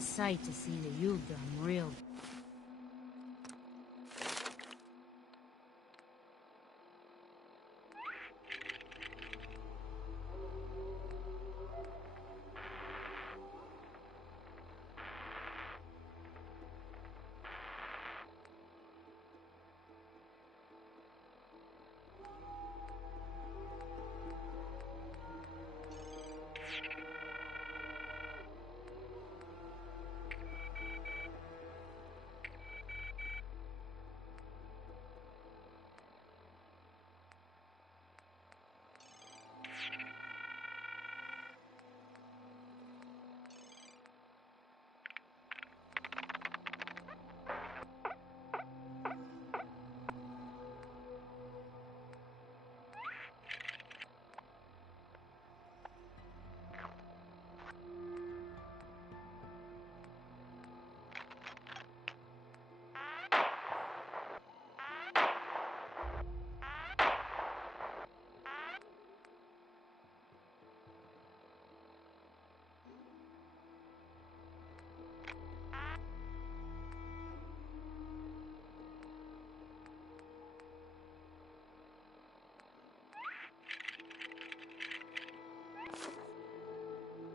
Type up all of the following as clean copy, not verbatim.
a sight to see the Yugdam real.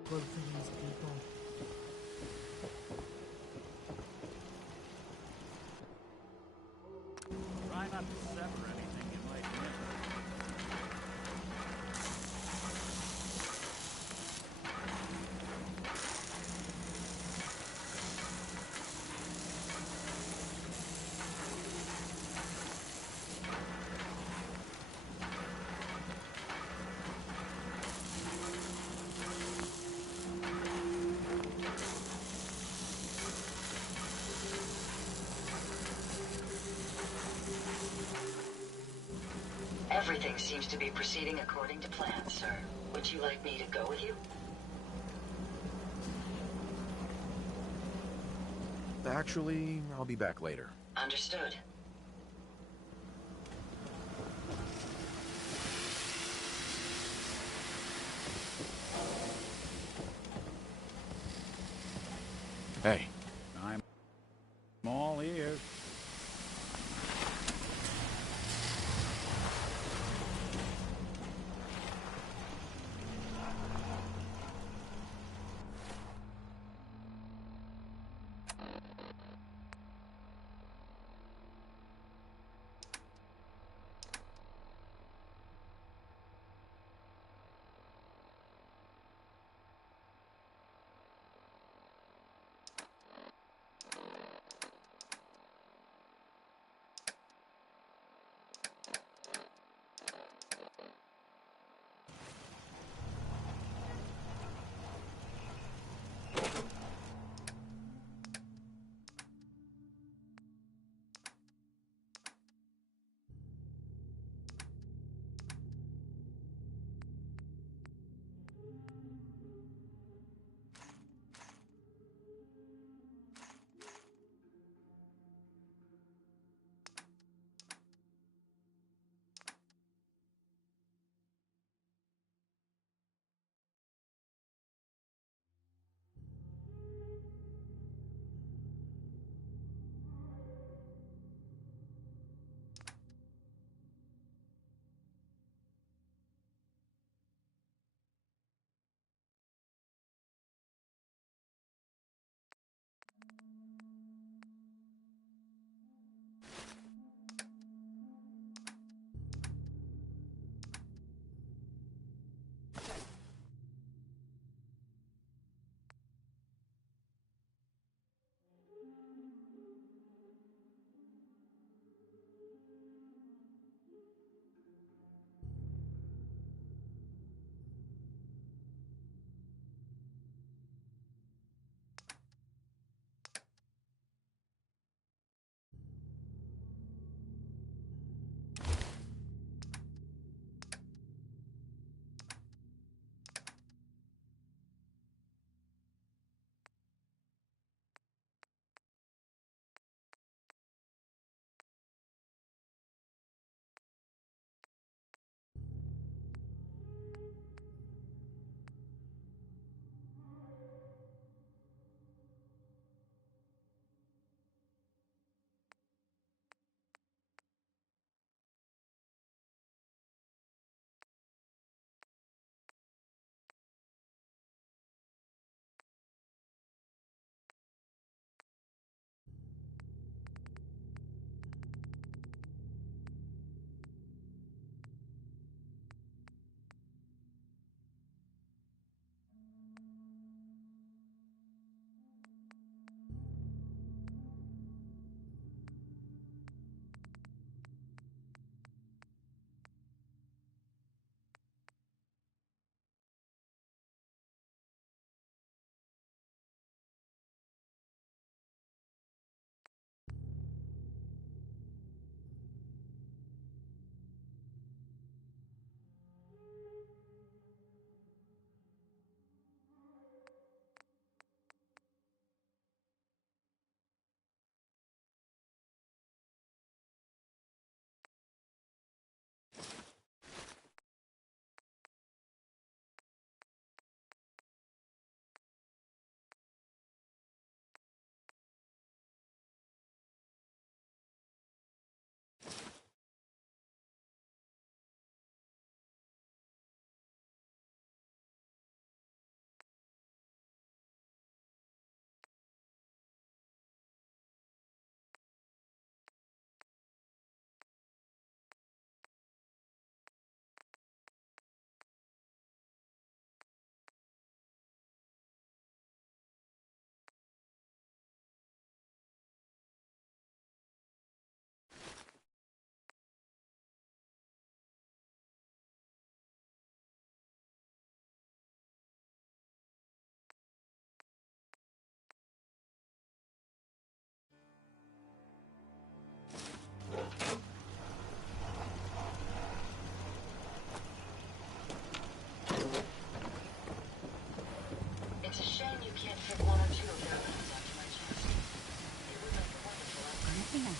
Good for these people. Try not to sever anything you might miss. Everything seems to be proceeding according to plan, sir. Would you like me to go with you? Actually, I'll be back later. Understood. Hey. I'm all ears.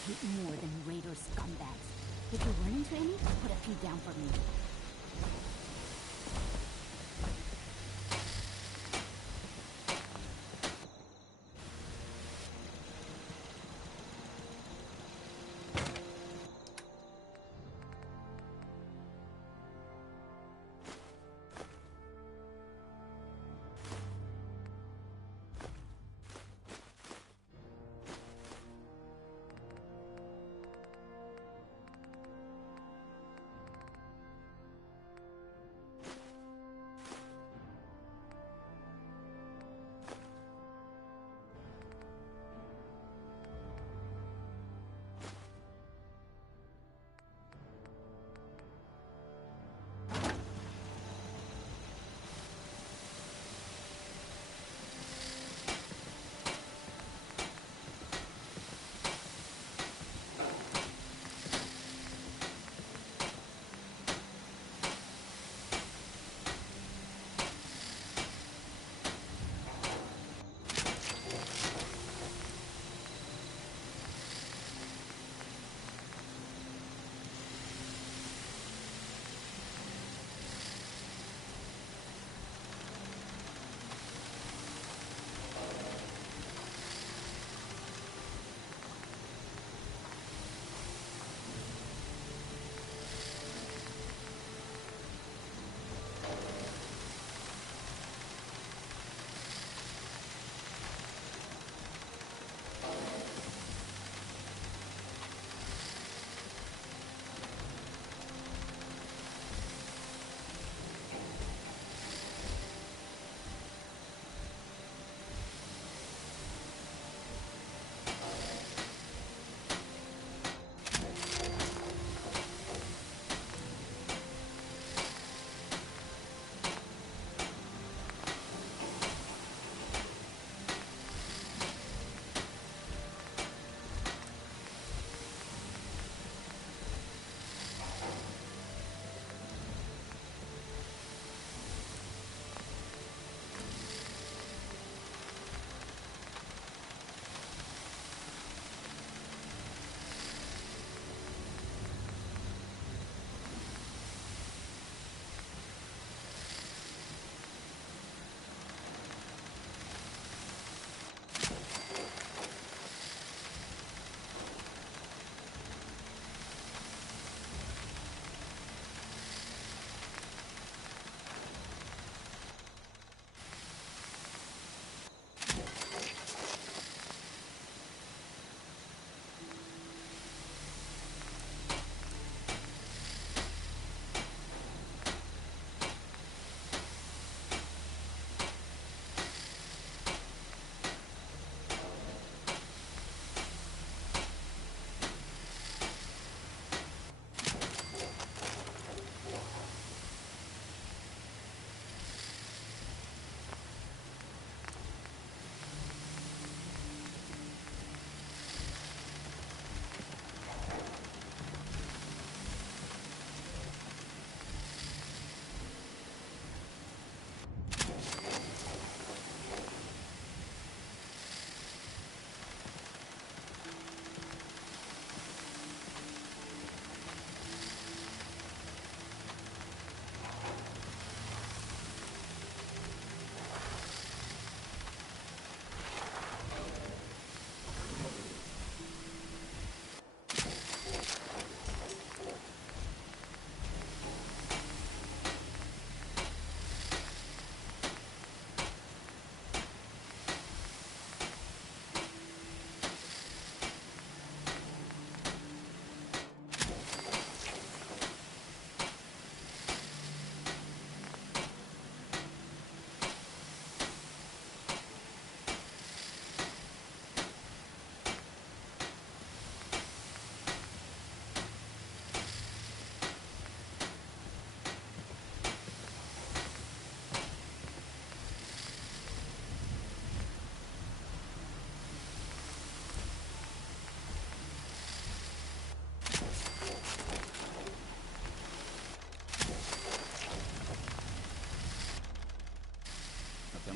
hate more than Raider scumbags. If you run into any, put a few down for me.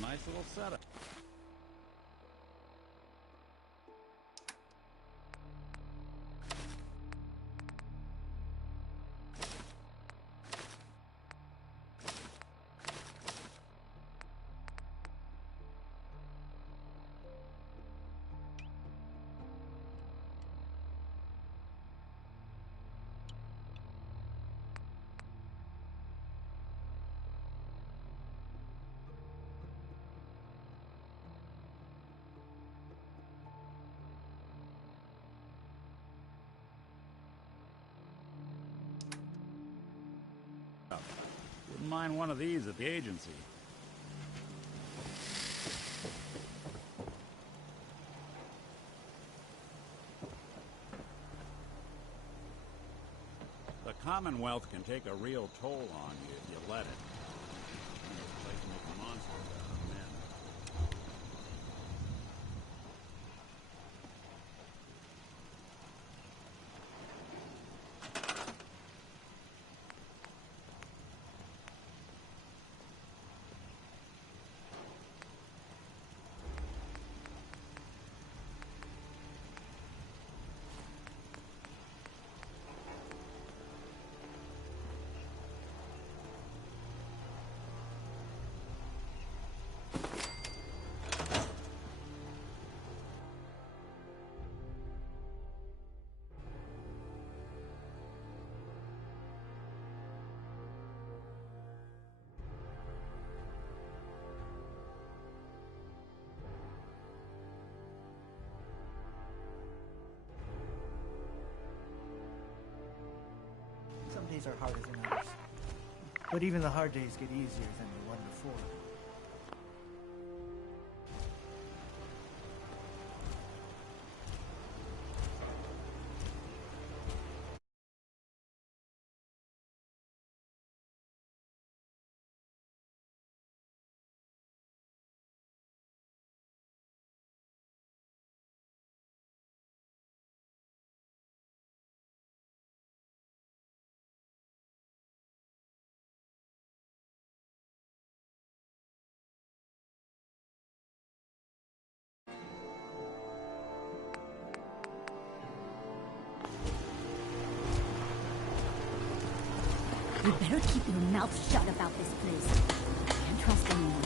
Nice little setup. mind one of these at the agency. The Commonwealth can take a real toll on you if you let it. This place makes monsters out of men. Some days are harder than others. But even the hard days get easier than the one before. You better keep your mouth shut about this place. Can't trust anyone.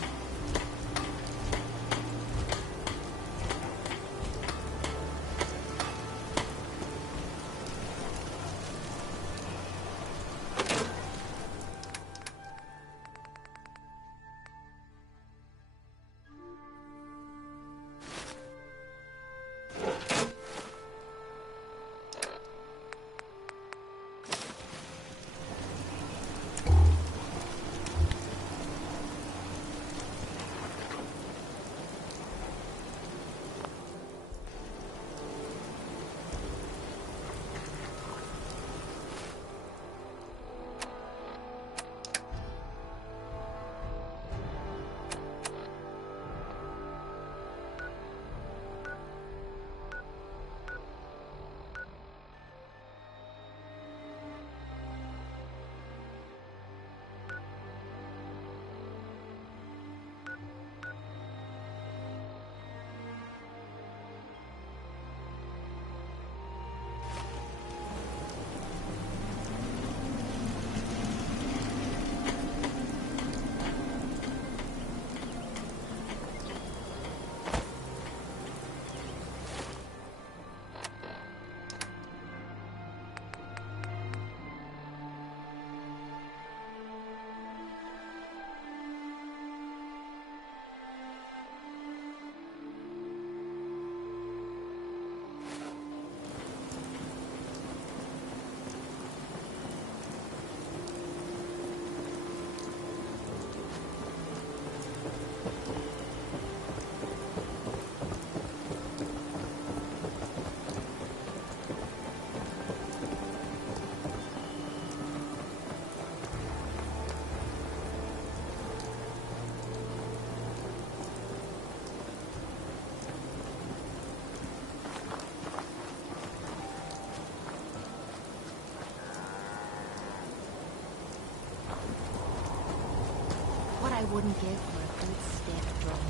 I wouldn't give for a good stiff drunk.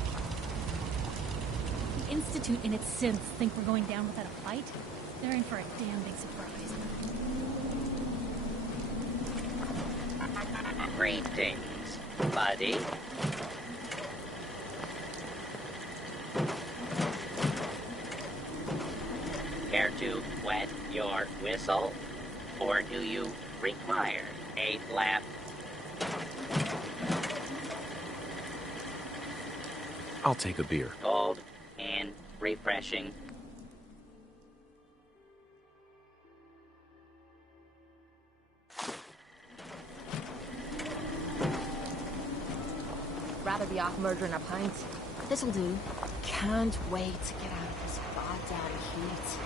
The Institute and its synths think we're going down without a fight? They're in for a damn big surprise. Greetings, buddy. Care to wet your whistle? Or do you require a lap? I'll take a beer. Cold and refreshing. rather be off murdering a pint. This'll do. Can't wait to get out of this hot daddy heat.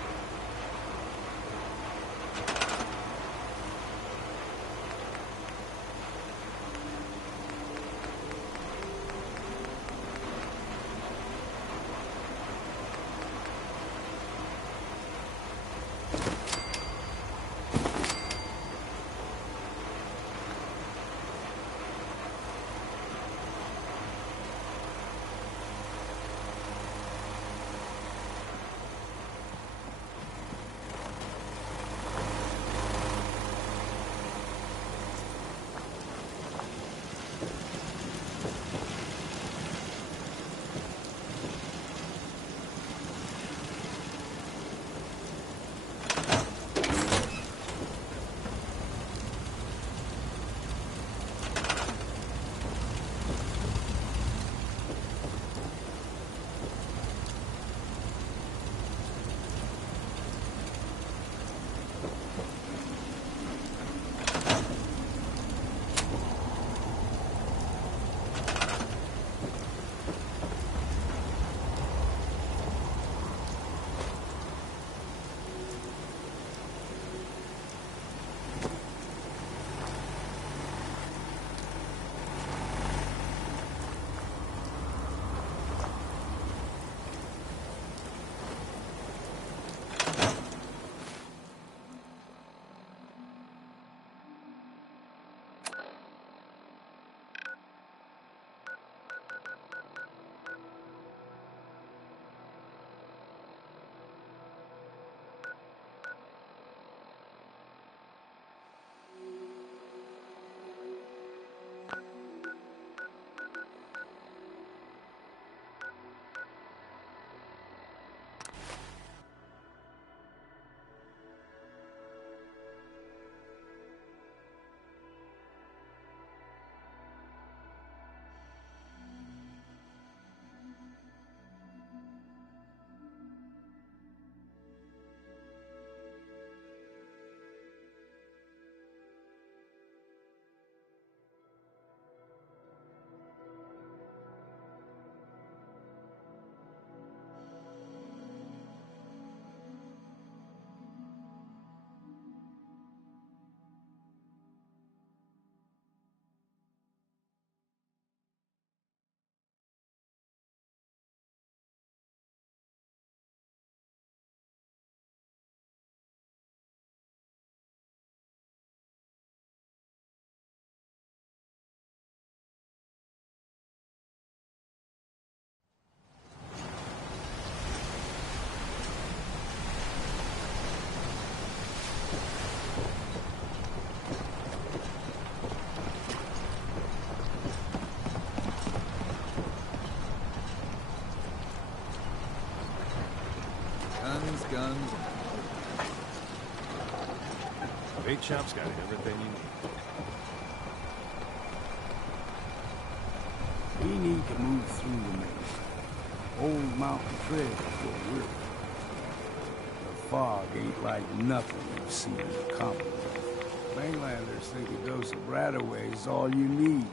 Guns. Bait shop's got everything you need. We need to move through the maze. Old Mountain Trail is what we're. The fog ain't like nothing you've seen in the Commonwealth. Mainlanders think a dose of Radaway is all you need.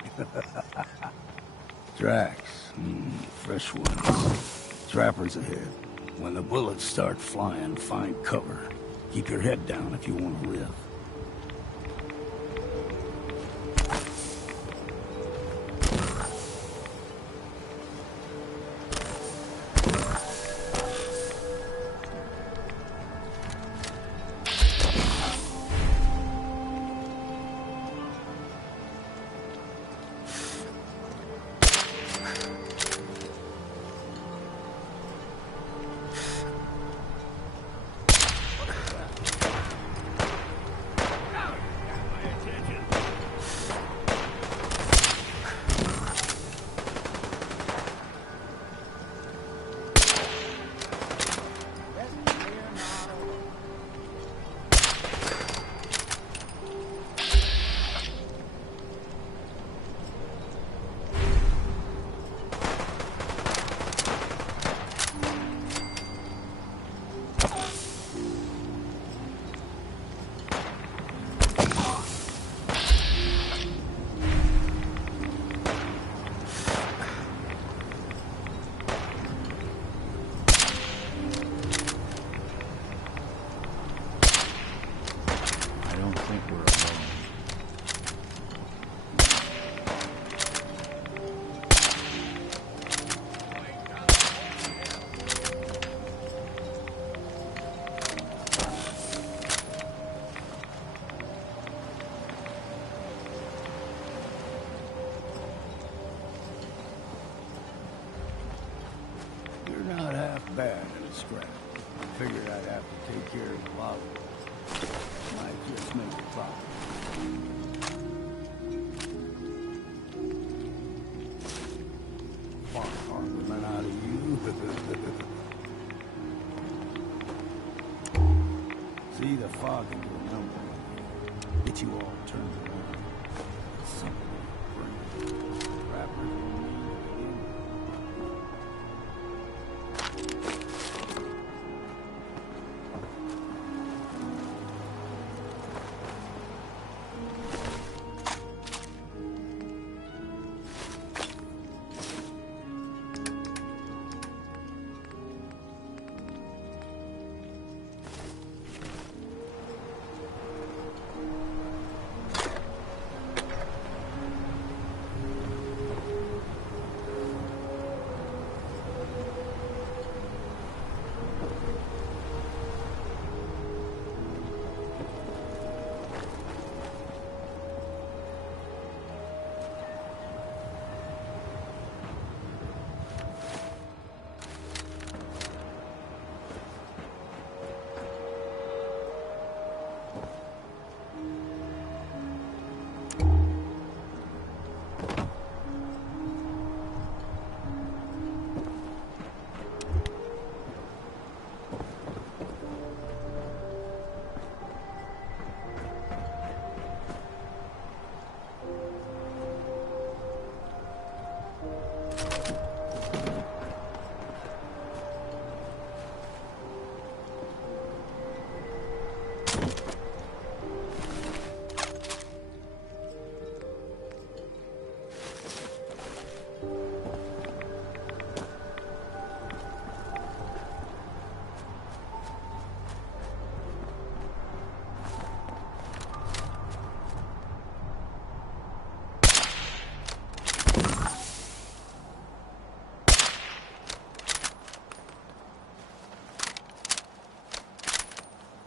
Drax, fresh ones. Trappers ahead. When the bullets start flying, find cover. Keep your head down if you want to live. think we're alone. You're not half bad at a scrap. I figured I'd have to take care of a lot of it. Might just make a profit. Far argument out of you. See, the fog can do a number. Get you all turned around. Something to bring. Rappers will need to begin.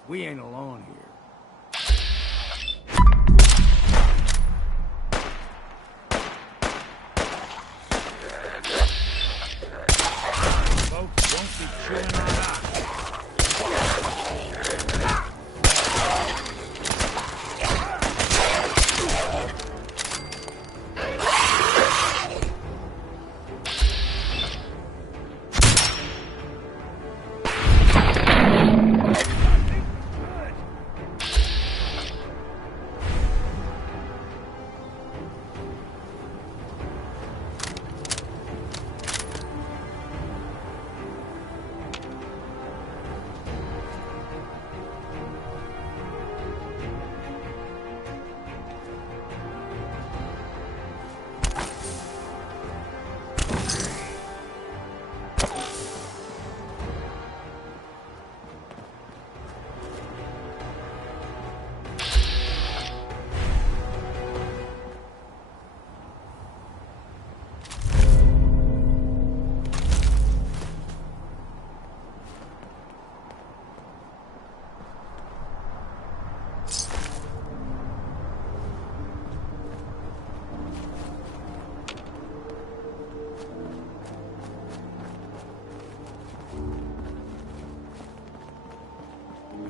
We ain't alone here. Folks, don't be chewing on us.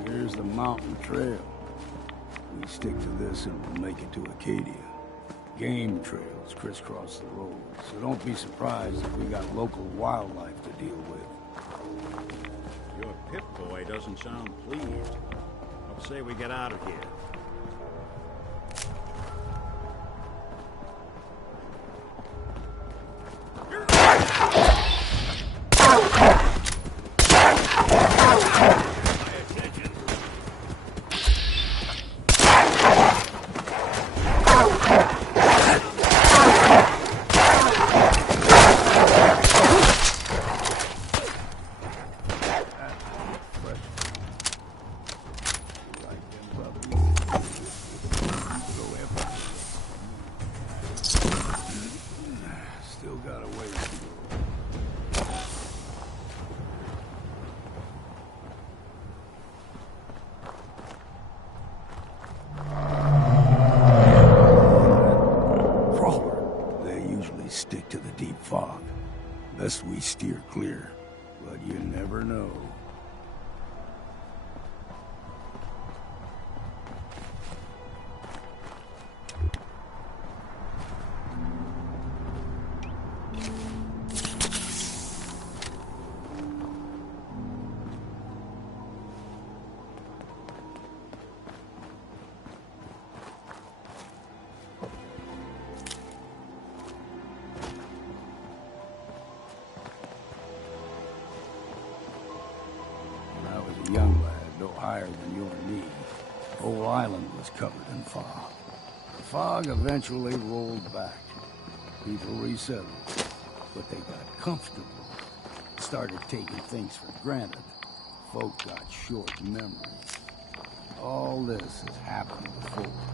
Here's the mountain trail. We stick to this and we'll make it to Acadia. Game trails crisscross the road, so don't be surprised if we got local wildlife to deal with. Your Pip-Boy doesn't sound pleased. I'll say we get out of here. Like them puppies. a young lad, no higher than your knee, the whole island was covered in fog. The fog eventually rolled back. People resettled, but they got comfortable. Started taking things for granted. Folk got short memories. All this has happened before.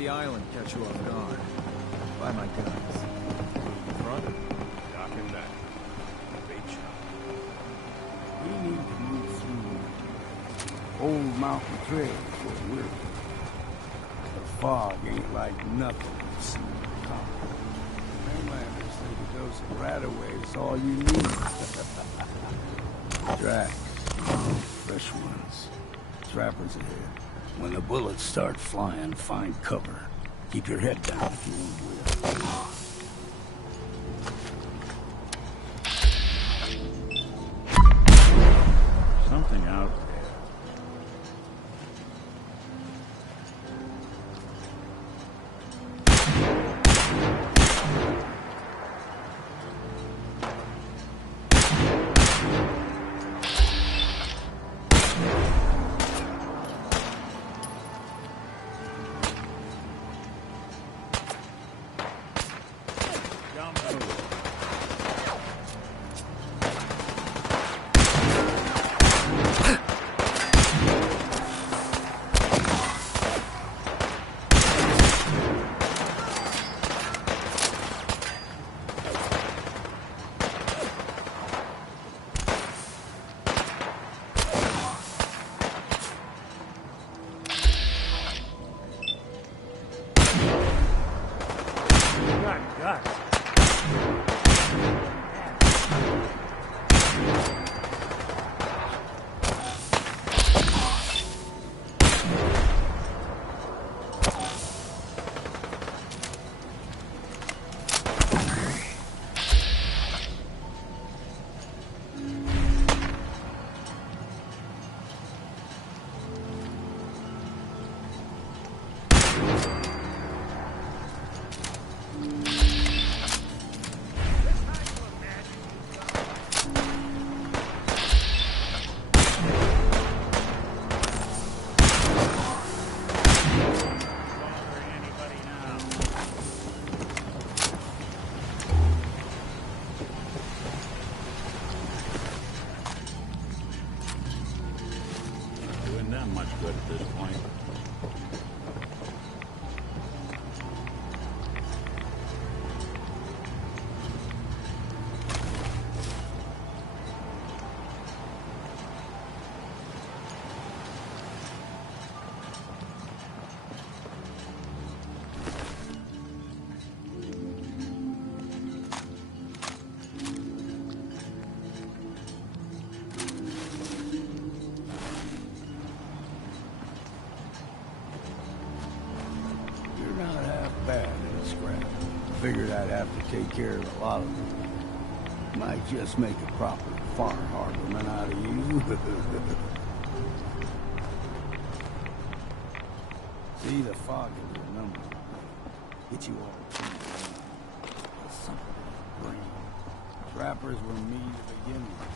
the island catch you off guard. Buy my guns. Front, dock and back. Bait shop. We need to move through Old Mountain Trail before we're ready. The fog ain't like nothing you've seen in the continent. Mainlanders think a dose of Radaway is all you need. Tracks. Fresh ones. Trappers ahead. When the bullets start flying, find cover. Keep your head down if you want to live. Something out there. Not much good at this point. Figured I'd have to take care of a lot of them. Might just make a proper far harborman out of you. See, the fog is your number. Get you all something brain. Trappers were me to begin with.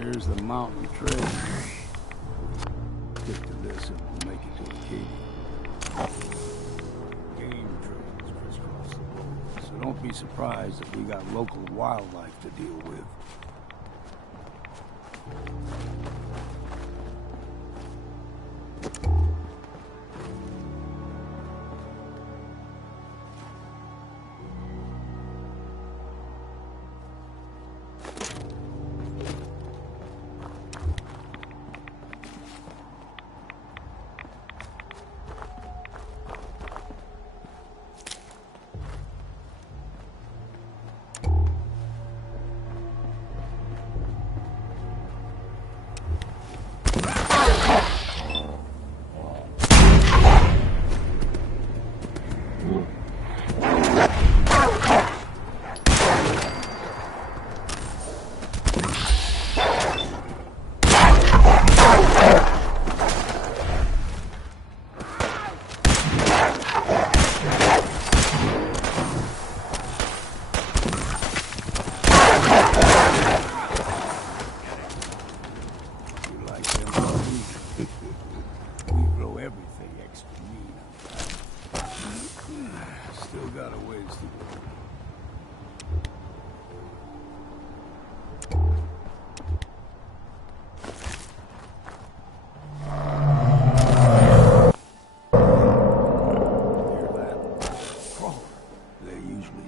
Here's the mountain trail. Stick to this and we'll make it to Acadia. Game trails crisscross the road, so don't be surprised if we got local wildlife to deal with.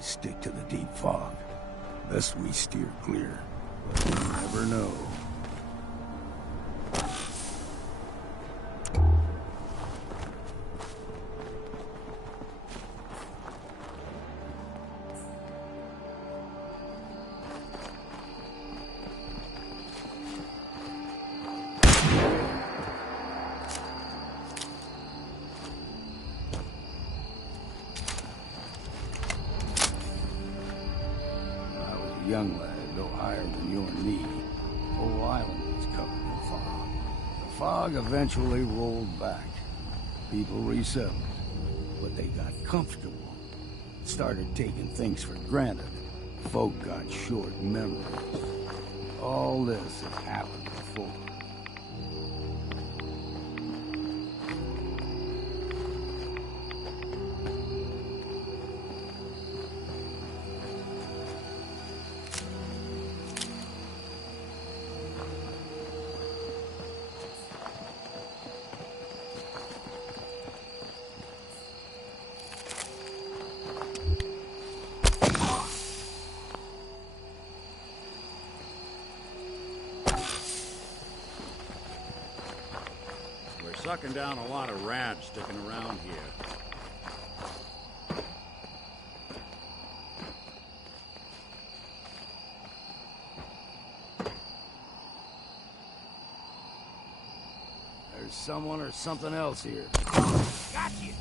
Stick to the deep fog. Best we steer clear, but you never know. Young lad, no higher than your knee. The whole island was covered in fog. The fog eventually rolled back. People resettled, but they got comfortable. Started taking things for granted. Folk got short memories. All this has happened before. Sucking down a lot of rats sticking around here. There's someone or something else here. Got you!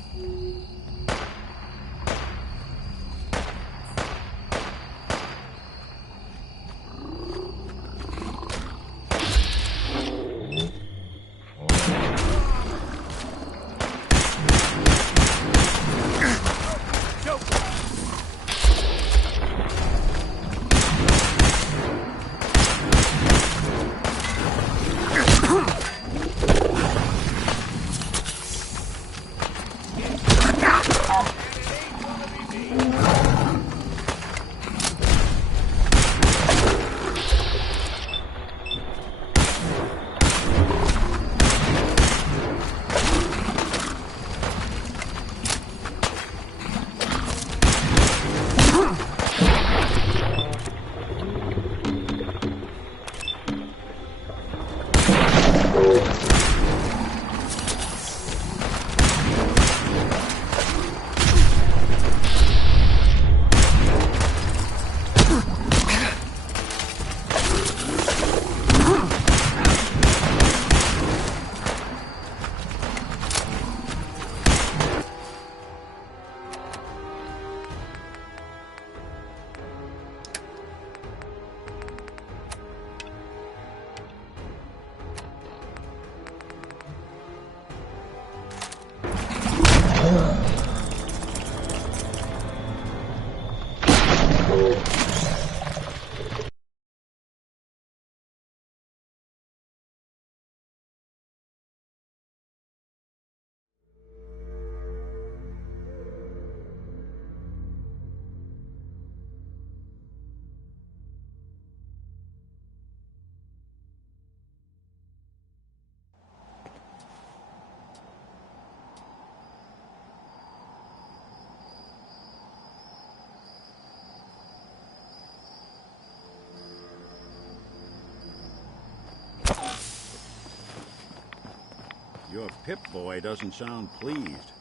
Your Pip-Boy doesn't sound pleased.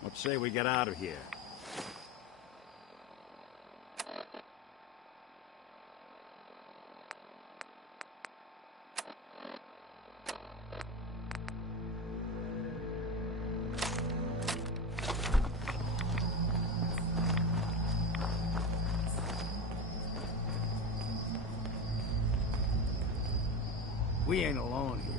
What say we get out of here? We ain't alone here.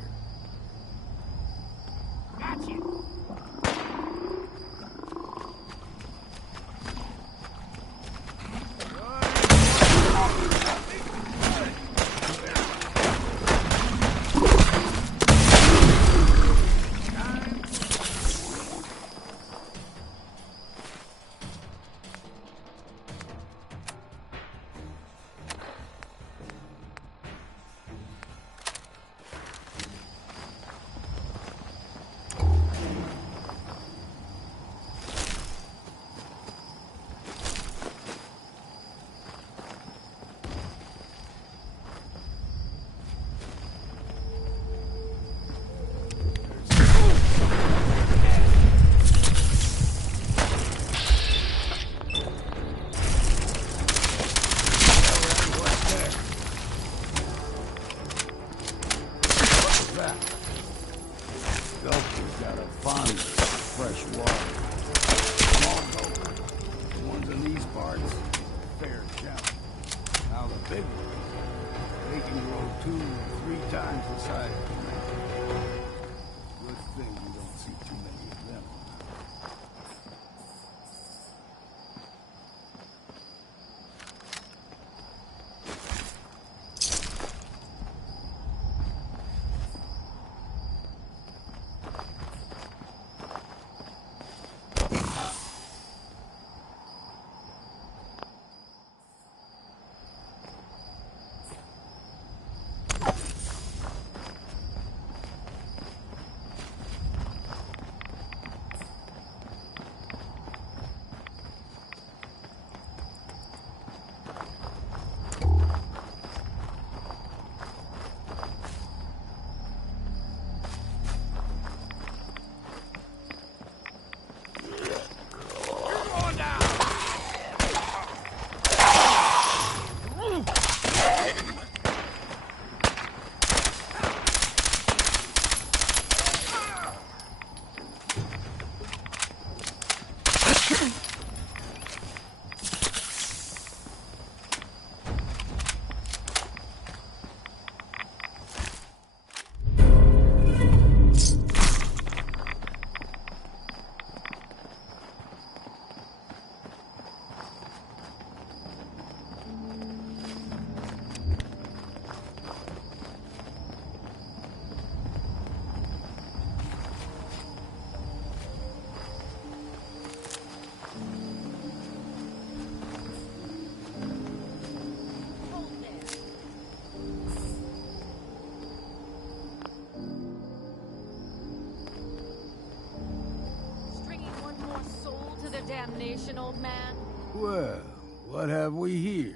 Damnation, old man. Well, what have we here?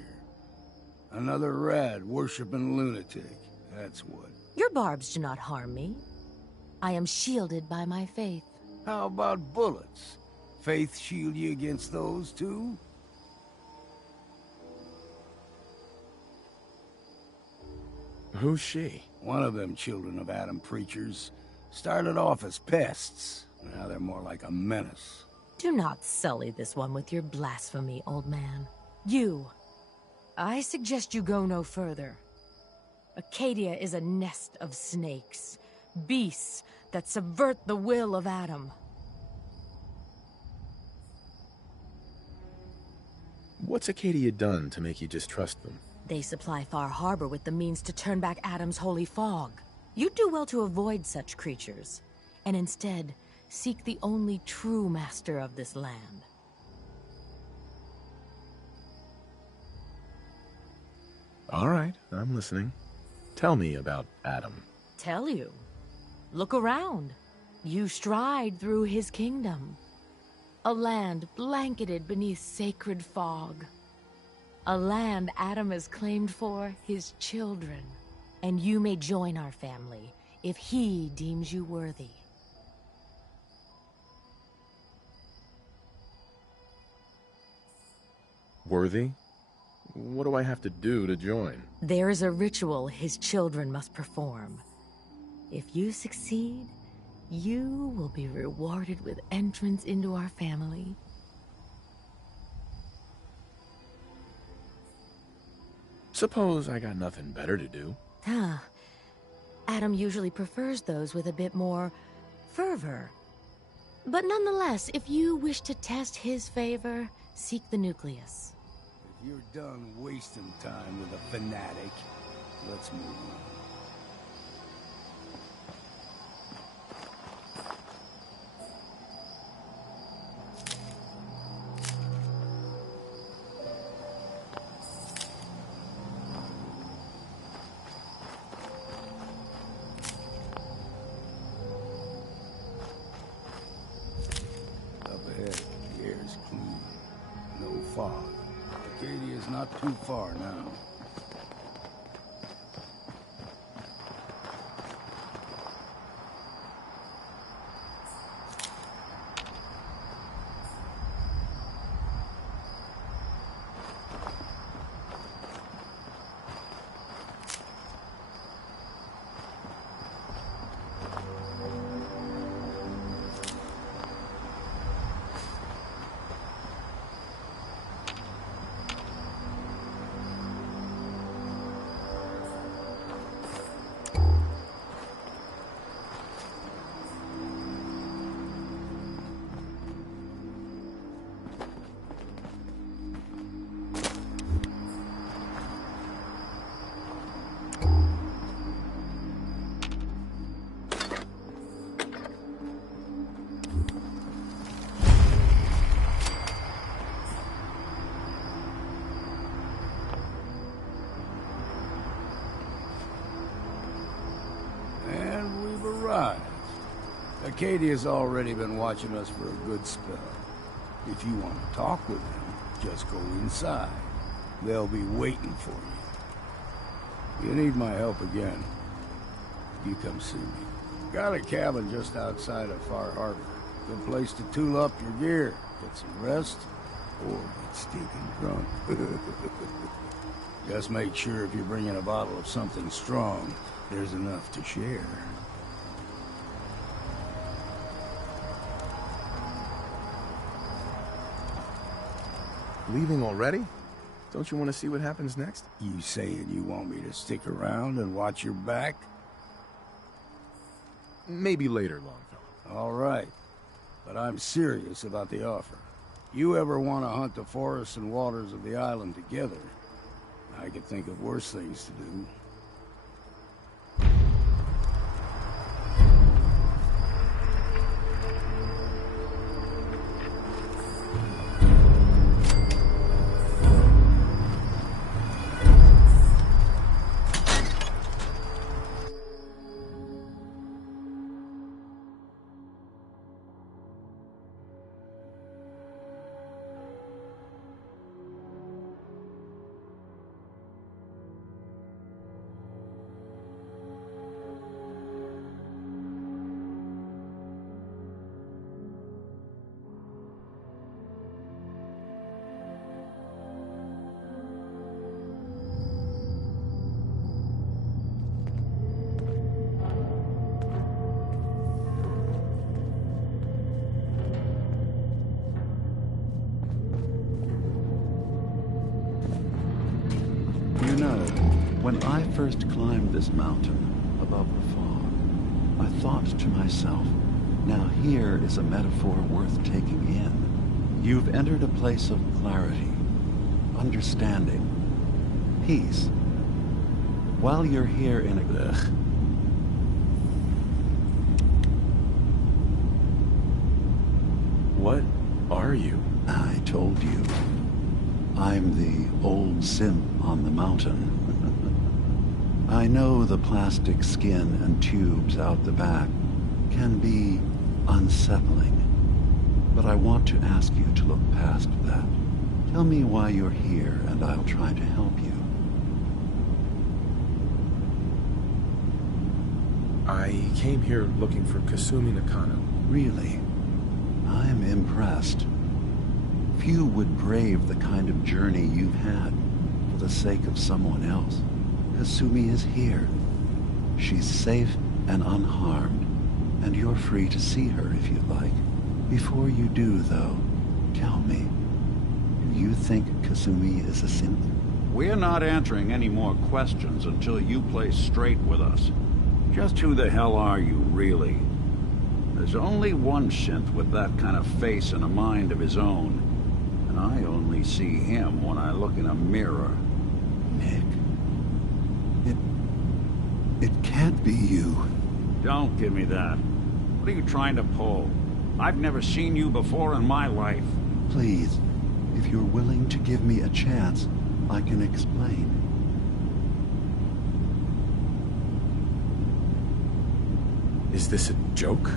Another rad worshipping lunatic. That's what. Your barbs do not harm me. I am shielded by my faith. How about bullets? Faith shield you against those too? Who's she? One of them children of Adam preachers. Started off as pests. Now they're more like a menace. Do not sully this one with your blasphemy, old man. You. I suggest you go no further. Acadia is a nest of snakes. Beasts that subvert the will of Adam. What's Acadia done to make you distrust them? They supply Far Harbor with the means to turn back Adam's holy fog. You'd do well to avoid such creatures, and instead seek the only true master of this land. All right, I'm listening. Tell me about Adam. Tell you? Look around. You stride through his kingdom. A land blanketed beneath sacred fog. A land Adam has claimed for his children. And you may join our family if he deems you worthy. Worthy? What do I have to do to join? There is a ritual his children must perform. If you succeed, you will be rewarded with entrance into our family. Suppose I got nothing better to do. Adam usually prefers those with a bit more fervor. But nonetheless, if you wish to test his favor, seek the nucleus. If you're done wasting time with a fanatic, let's move on. Acadia's not too far now. Acadia's already been watching us for a good spell. If you want to talk with them, just go inside. They'll be waiting for you. If you need my help again, you come see me. Got a cabin just outside of Far Harbor. Good place to tool up your gear, get some rest, or get stinking drunk. Just make sure if you're bringing a bottle of something strong, there's enough to share. Leaving already? Don't you want to see what happens next? You saying you want me to stick around and watch your back? Maybe later, Longfellow. All right. But I'm serious about the offer. You ever want to hunt the forests and waters of the island together, I could think of worse things to do. When I first climbed this mountain above the fog, I thought to myself, now here is a metaphor worth taking in. You've entered a place of clarity, understanding, peace. While you're here in a... What are you? I told you. I'm the old simp on the mountain. I know the plastic skin and tubes out the back can be unsettling, but I want to ask you to look past that. Tell me why you're here, and I'll try to help you. I came here looking for Kasumi Nakano. Really? I'm impressed. few would brave the kind of journey you've had for the sake of someone else. Kasumi is here. She's safe and unharmed, and you're free to see her if you'd like. Before you do, though, tell me, do you think Kasumi is a synth? We're not answering any more questions until you play straight with us. Just who the hell are you, really? There's only one synth with that kind of face and a mind of his own. And I only see him when I look in a mirror. Nick. It can't be you. Don't give me that. What are you trying to pull? I've never seen you before in my life. Please, if you're willing to give me a chance, I can explain. Is this a joke?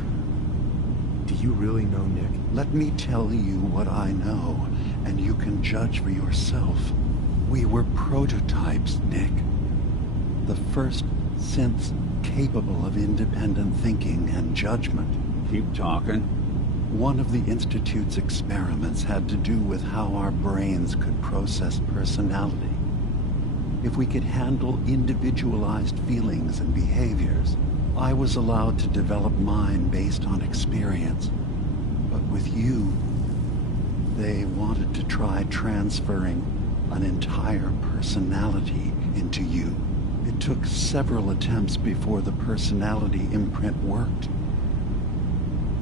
Do you really know Nick? Let me tell you what I know, and you can judge for yourself. We were prototypes, Nick. The first synths capable of independent thinking and judgment. Keep talking. One of the Institute's experiments had to do with how our brains could process personality. If we could handle individualized feelings and behaviors, I was allowed to develop mine based on experience. But with you, they wanted to try transferring an entire personality into you. It took several attempts before the personality imprint worked.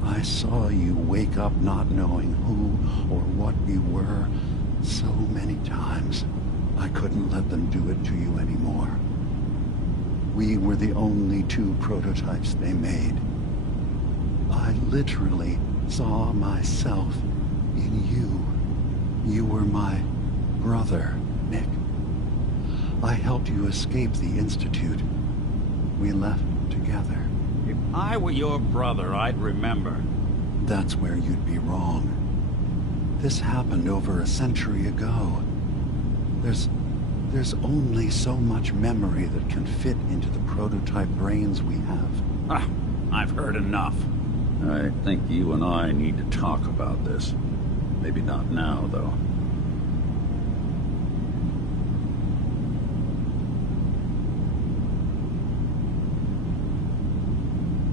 I saw you wake up not knowing who or what you were so many times. I couldn't let them do it to you anymore. We were the only two prototypes they made. I literally saw myself in you. You were my brother, Nick. I helped you escape the Institute. We left together. If I were your brother, I'd remember. That's where you'd be wrong. This happened over a century ago. There's only so much memory that can fit into the prototype brains we have. Ah, I've heard enough. I think you and I need to talk about this. Maybe not now, though.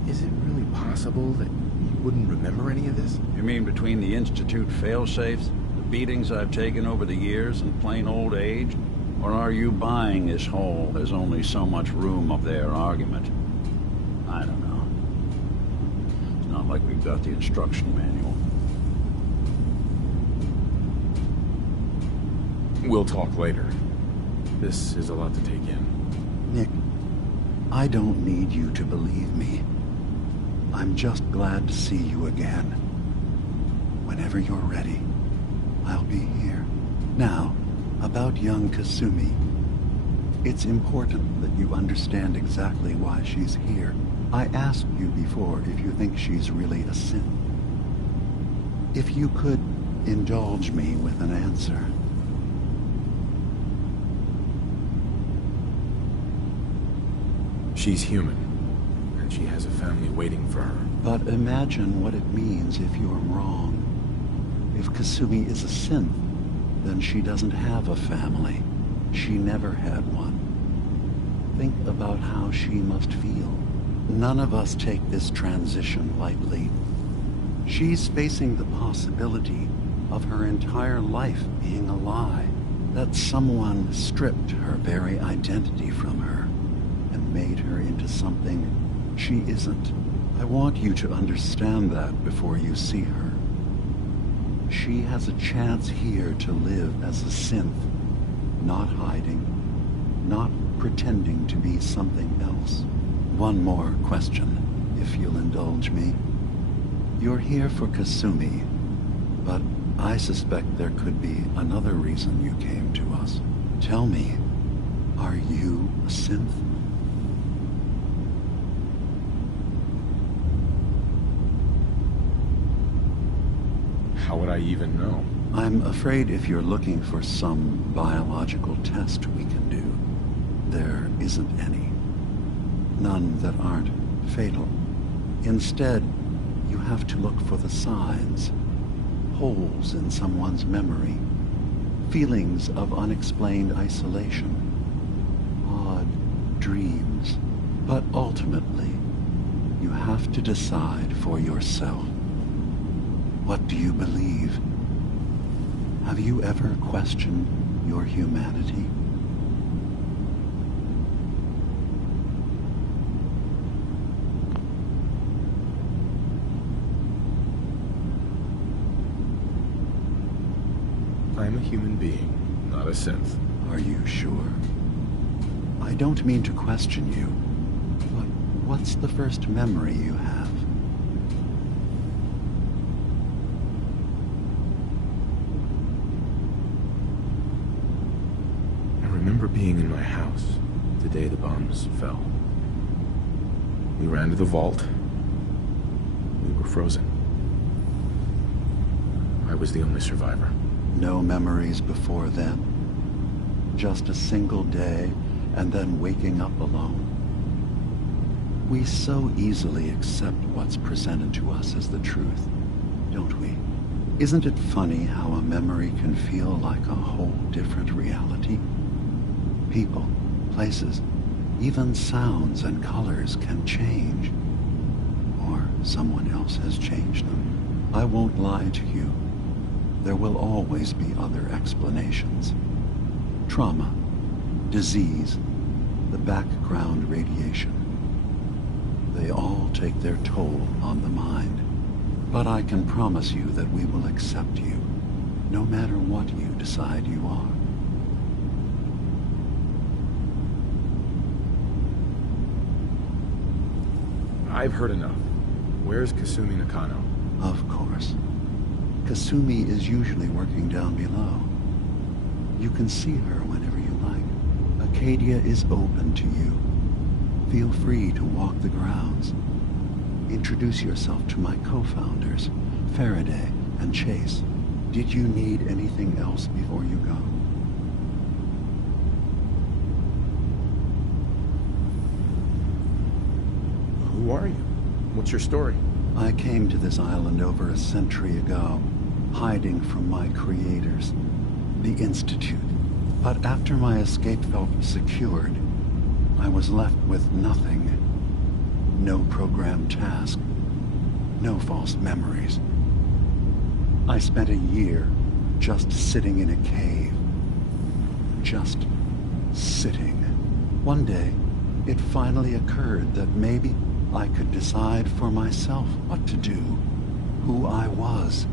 Is it really possible that you wouldn't remember any of this? You mean between the Institute failsafes, the beatings I've taken over the years, and plain old age? Or are you buying this whole "there's only so much room up there" argument? I don't know. It's not like we've got the instruction manual. We'll talk later. This is a lot to take in. Nick, I don't need you to believe me. I'm just glad to see you again. Whenever you're ready, I'll be here. Now, about young Kasumi. It's important that you understand exactly why she's here. I asked you before if you think she's really a synth. If you could indulge me with an answer. She's human, and she has a family waiting for her. But imagine what it means if you're wrong. If Kasumi is a synth, then she doesn't have a family. She never had one. Think about how she must feel. None of us take this transition lightly. She's facing the possibility of her entire life being a lie. That someone stripped her very identity from her and made her into something she isn't. I want you to understand that before you see her. She has a chance here to live as a synth, not hiding, not pretending to be something else. One more question, if you'll indulge me. You're here for Kasumi, but I suspect there could be another reason you came to us. Tell me, are you a synth? How would I even know? I'm afraid if you're looking for some biological test we can do, there isn't any. None that aren't fatal. Instead, you have to look for the signs. holes in someone's memory, feelings of unexplained isolation, odd dreams. But ultimately, you have to decide for yourself. What do you believe? Have you ever questioned your humanity? I'm a human being, not a synth. Are you sure? I don't mean to question you, but what's the first memory you have? I remember being in my house the day the bombs fell. We ran to the vault. We were frozen. I was the only survivor. No memories before then? Just a single day, and then waking up alone? We so easily accept what's presented to us as the truth, don't we? Isn't it funny how a memory can feel like a whole different reality? People, places, even sounds and colors can change. Or someone else has changed them. I won't lie to you. There will always be other explanations. Trauma, disease, the background radiation. They all take their toll on the mind. But I can promise you that we will accept you, no matter what you decide you are. I've heard enough. Where's Kasumi Nakano? Of course. Kasumi is usually working down below. You can see her whenever you like. Acadia is open to you. Feel free to walk the grounds. Introduce yourself to my co-founders, Faraday and Chase. Did you need anything else before you go? Who are you? What's your story? I came to this island over a century ago, hiding from my creators, the Institute. But after my escape felt secured, I was left with nothing. No programmed task. No false memories. I spent a year just sitting in a cave. Just sitting. One day, it finally occurred that maybe I could decide for myself what to do, who I was.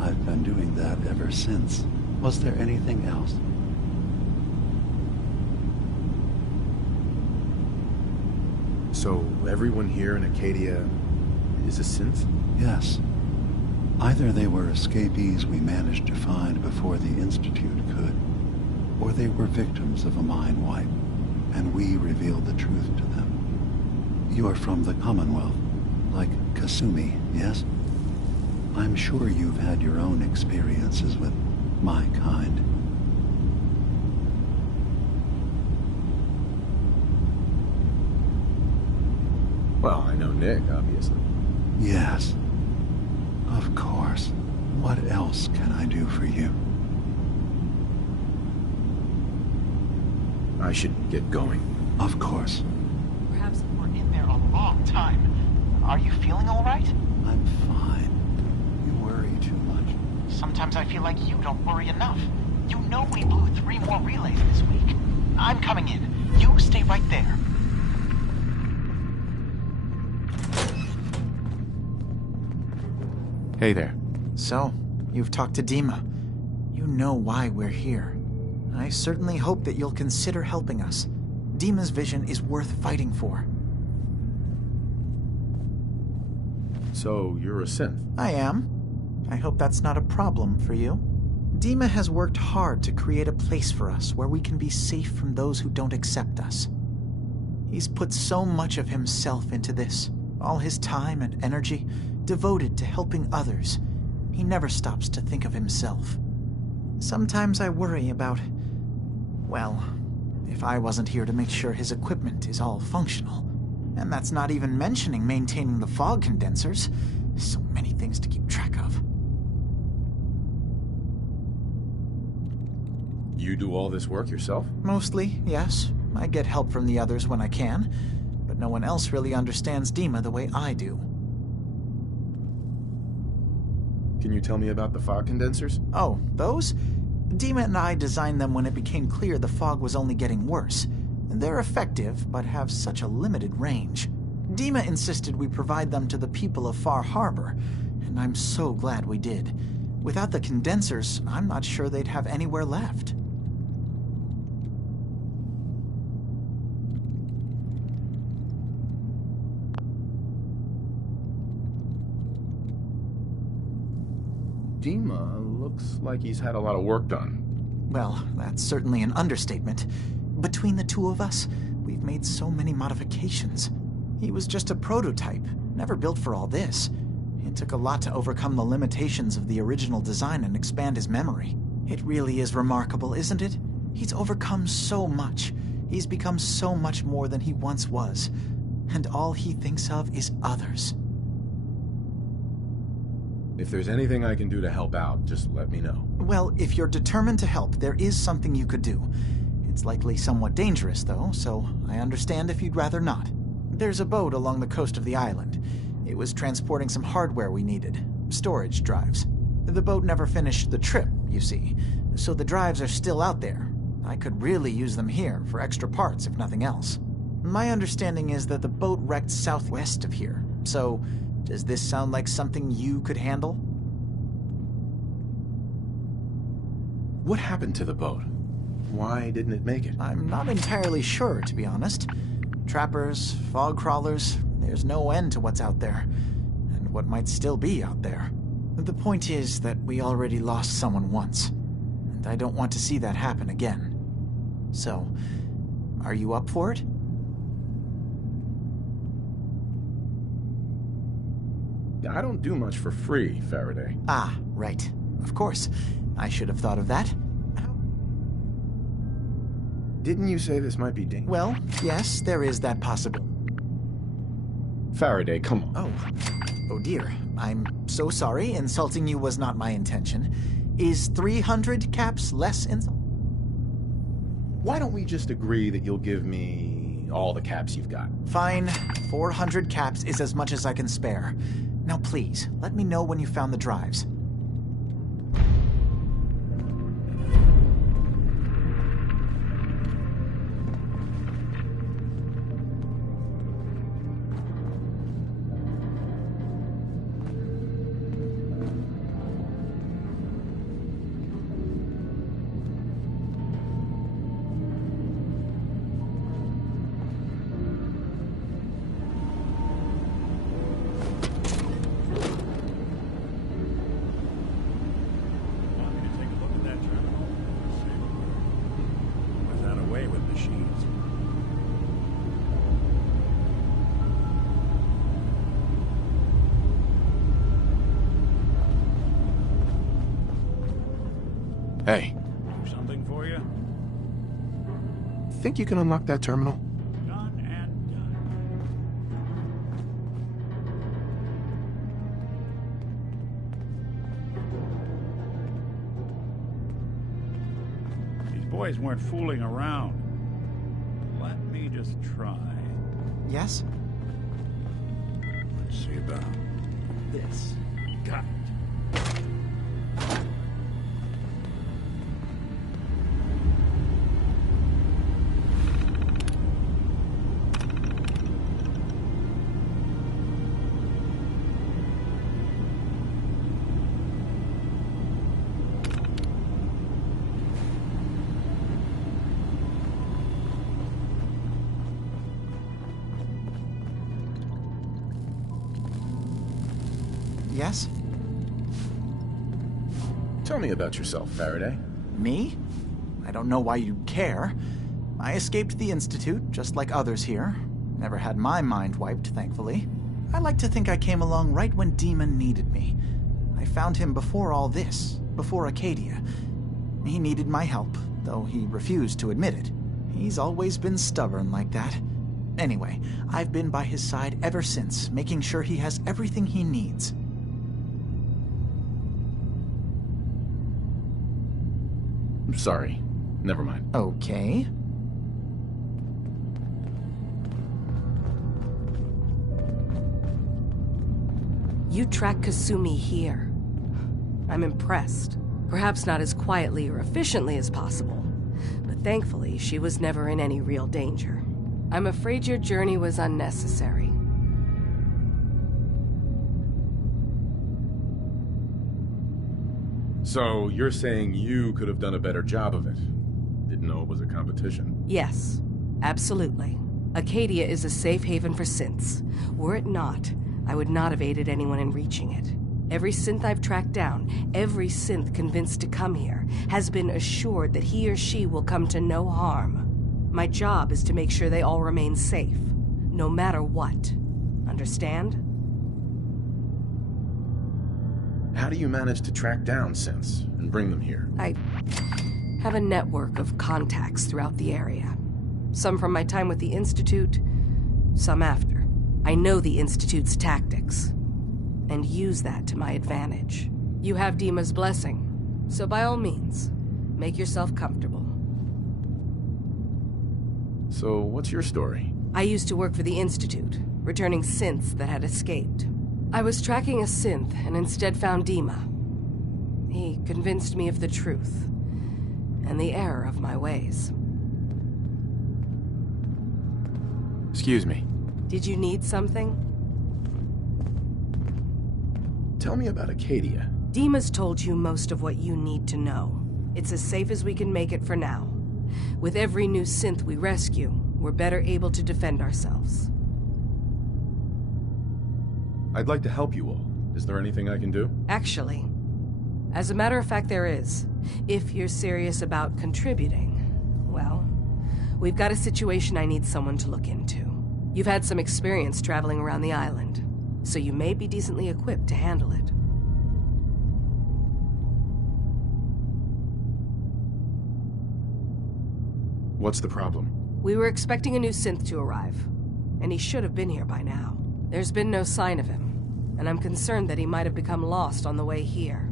I've been doing that ever since. Was there anything else? So everyone here in Acadia is a synth? Yes. Either they were escapees we managed to find before the Institute could, or they were victims of a mind wipe, and we revealed the truth to them. You're from the Commonwealth, like Kasumi, yes? I'm sure you've had your own experiences with my kind. Well, I know Nick, obviously. Yes. Of course. What else can I do for you? I should get going. Of course. Perhaps we're in there a long time. Are you feeling all right? I'm fine. You worry too much. Sometimes I feel like you don't worry enough. You know we blew 3 more relays this week. I'm coming in. You stay right there. Hey there. So, you've talked to Dima. You know why we're here. I certainly hope that you'll consider helping us. Dima's vision is worth fighting for. So, you're a synth? I am. I hope that's not a problem for you. Dima has worked hard to create a place for us where we can be safe from those who don't accept us. He's put so much of himself into this, all his time and energy devoted to helping others. He never stops to think of himself. Sometimes I worry about, well, if I wasn't here to make sure his equipment is all functional. And that's not even mentioning maintaining the fog condensers. So many things to keep track of. You do all this work yourself? Mostly, yes. I get help from the others when I can, but no one else really understands Dima the way I do. Can you tell me about the fog condensers? Oh, those? Dima and I designed them when it became clear the fog was only getting worse. They're effective, but have such a limited range. Dima insisted we provide them to the people of Far Harbor, and I'm so glad we did. Without the condensers, I'm not sure they'd have anywhere left. Dima looks like he's had a lot of work done. Well, that's certainly an understatement. Between the two of us, we've made so many modifications. He was just a prototype, never built for all this. It took a lot to overcome the limitations of the original design and expand his memory. It really is remarkable, isn't it? He's overcome so much. He's become so much more than he once was. And all he thinks of is others. If there's anything I can do to help out, just let me know. Well, if you're determined to help, there is something you could do. It's likely somewhat dangerous, though, so I understand if you'd rather not. There's a boat along the coast of the island. It was transporting some hardware we needed. Storage drives. The boat never finished the trip, you see, so the drives are still out there. I could really use them here for extra parts, if nothing else. My understanding is that the boat wrecked southwest of here, so does this sound like something you could handle? What happened to the boat? Why didn't it make it? I'm not entirely sure, to be honest. Trappers, fog crawlers, there's no end to what's out there, and what might still be out there. The point is that we already lost someone once, and I don't want to see that happen again. So, are you up for it? I don't do much for free, Faraday. Ah, right. Of course. I should have thought of that. Didn't you say this might be dangerous? Well, yes, there is that possibility. Faraday, come on. Oh dear. I'm so sorry. Insulting you was not my intention. Is 300 caps less insult? Why don't we just agree that you'll give me all the caps you've got? Fine. 400 caps is as much as I can spare. Now please, let me know when you found the drives. Hey. Something for you? Think you can unlock that terminal? Done and done. These boys weren't fooling around. Let me just try. Yes? Let's see about this. Got it. Yes? Tell me about yourself, Faraday. Me? I don't know why you care. I escaped the Institute, just like others here. Never had my mind wiped, thankfully. I like to think I came along right when Dima needed me. I found him before all this, before Acadia. He needed my help, though he refused to admit it. He's always been stubborn like that. Anyway, I've been by his side ever since, making sure he has everything he needs. I'm sorry. Never mind. Okay. You track Kasumi here. I'm impressed. Perhaps not as quietly or efficiently as possible, but thankfully she was never in any real danger. I'm afraid your journey was unnecessary. So, you're saying you could have done a better job of it? Didn't know it was a competition? Yes, absolutely. Acadia is a safe haven for synths. Were it not, I would not have aided anyone in reaching it. Every synth I've tracked down, every synth convinced to come here, has been assured that he or she will come to no harm. My job is to make sure they all remain safe, no matter what. Understand? How do you manage to track down synths and bring them here? I have a network of contacts throughout the area. Some from my time with the Institute, some after. I know the Institute's tactics, and use that to my advantage. You have Dima's blessing, so by all means, make yourself comfortable. So, what's your story? I used to work for the Institute, returning synths that had escaped. I was tracking a synth and instead found Dima. He convinced me of the truth, and the error of my ways. Excuse me. Did you need something? Tell me about Acadia. Dima's told you most of what you need to know. It's as safe as we can make it for now. With every new synth we rescue, we're better able to defend ourselves. I'd like to help you all. Is there anything I can do? Actually, as a matter of fact, there is. If you're serious about contributing, well, we've got a situation I need someone to look into. You've had some experience traveling around the island, so you may be decently equipped to handle it. What's the problem? We were expecting a new synth to arrive, and he should have been here by now. There's been no sign of him, and I'm concerned that he might have become lost on the way here.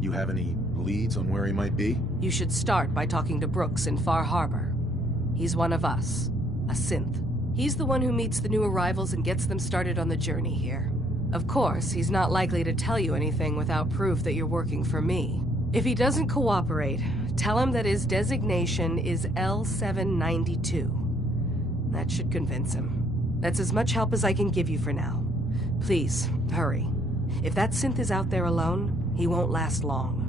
You have any leads on where he might be? You should start by talking to Brooks in Far Harbor. He's one of us, a synth. He's the one who meets the new arrivals and gets them started on the journey here. Of course, he's not likely to tell you anything without proof that you're working for me. If he doesn't cooperate, tell him that his designation is L792. That should convince him. That's as much help as I can give you for now. Please, hurry. If that synth is out there alone, he won't last long.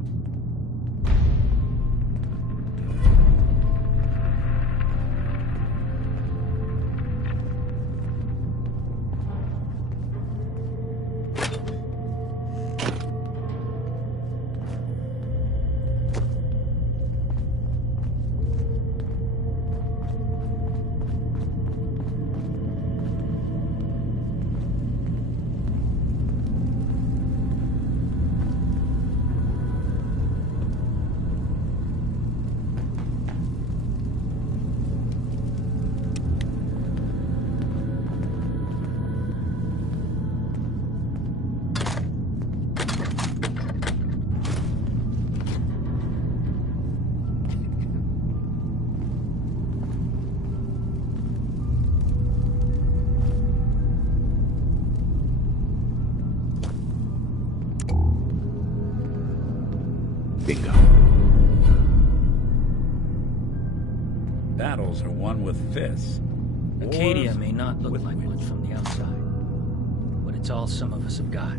Bingo. Battles are won with fists. Acadia Wars may not look like with much from the outside, but it's all some of us have got.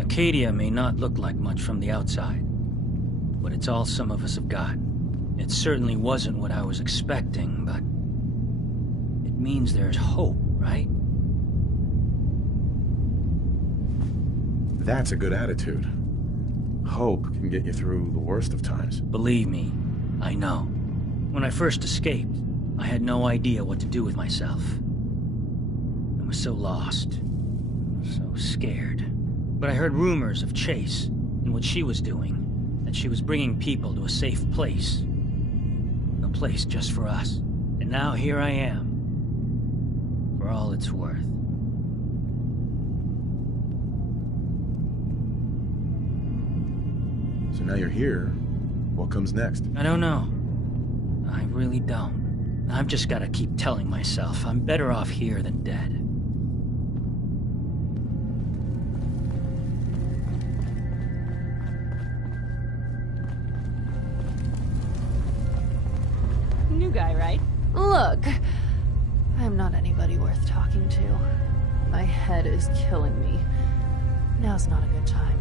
Acadia may not look like much from the outside, but it's all some of us have got. It certainly wasn't what I was expecting, but it means there's hope, right? That's a good attitude. Hope can get you through the worst of times. Believe me, I know. When I first escaped, I had no idea what to do with myself. I was so lost, so scared. But I heard rumors of Chase and what she was doing, that she was bringing people to a safe place. A place just for us. And now here I am. For for all it's worth. So now you're here. What comes next? I don't know. I really don't. I've just gotta keep telling myself I'm better off here than dead. New guy, right? Look, I'm not anybody worth talking to. My head is killing me. Now's not a good time.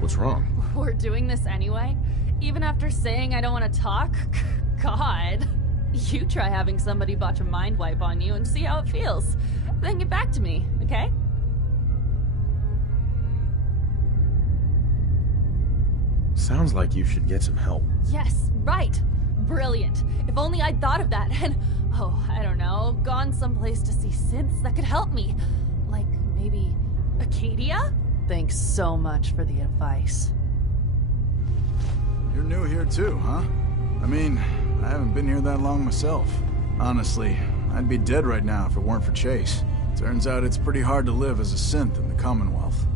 What's wrong? We're doing this anyway? Even after saying I don't want to talk? God. You try having somebody botch a mind wipe on you and see how it feels. Then get back to me, okay? Sounds like you should get some help. Yes, right. Brilliant. If only I'd thought of that and, oh, I don't know, gone someplace to see synths that could help me. Like, maybe Acadia? Thanks so much for the advice. You're new here too, huh? I mean, I haven't been here that long myself. Honestly, I'd be dead right now if it weren't for Chase. Turns out it's pretty hard to live as a synth in the Commonwealth.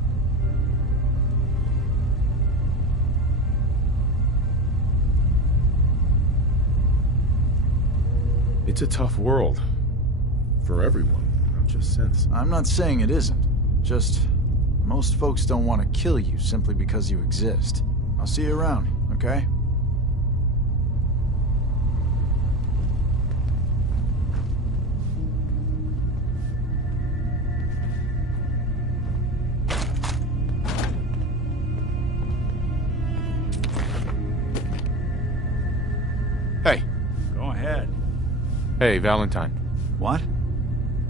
It's a tough world. For everyone, not just synths. I'm not saying it isn't. Just, most folks don't want to kill you simply because you exist. I'll see you around, okay? Hey. Go ahead. Hey, Valentine. What?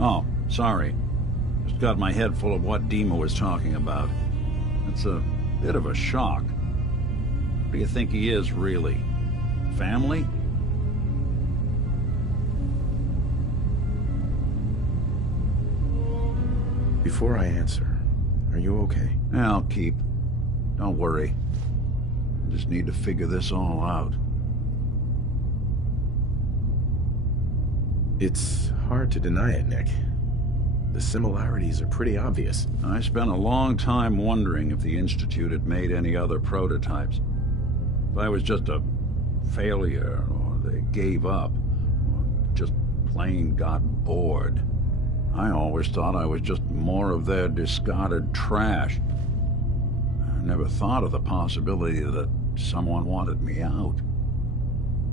Oh, sorry. Just got my head full of what Dima was talking about. It's a bit of a shock. What do you think he is, really? Family? Before I answer, are you okay? Yeah, I'll keep. Don't worry. I just need to figure this all out. It's hard to deny it, Nick. The similarities are pretty obvious. I spent a long time wondering if the Institute had made any other prototypes. If I was just a failure, or they gave up, or just plain got bored. I always thought I was just more of their discarded trash. I never thought of the possibility that someone wanted me out,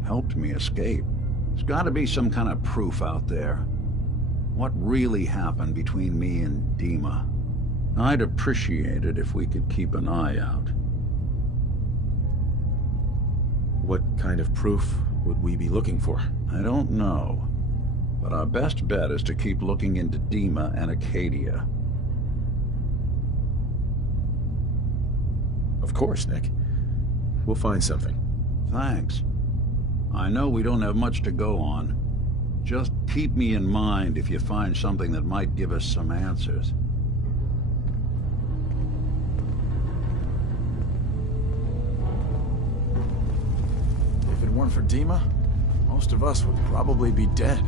helped me escape. There's got to be some kind of proof out there. What really happened between me and Dima? I'd appreciate it if we could keep an eye out. What kind of proof would we be looking for? I don't know. But our best bet is to keep looking into Dima and Acadia. Of course, Nick. We'll find something. Thanks. I know we don't have much to go on. Just keep me in mind if you find something that might give us some answers. If it weren't for Dima, most of us would probably be dead.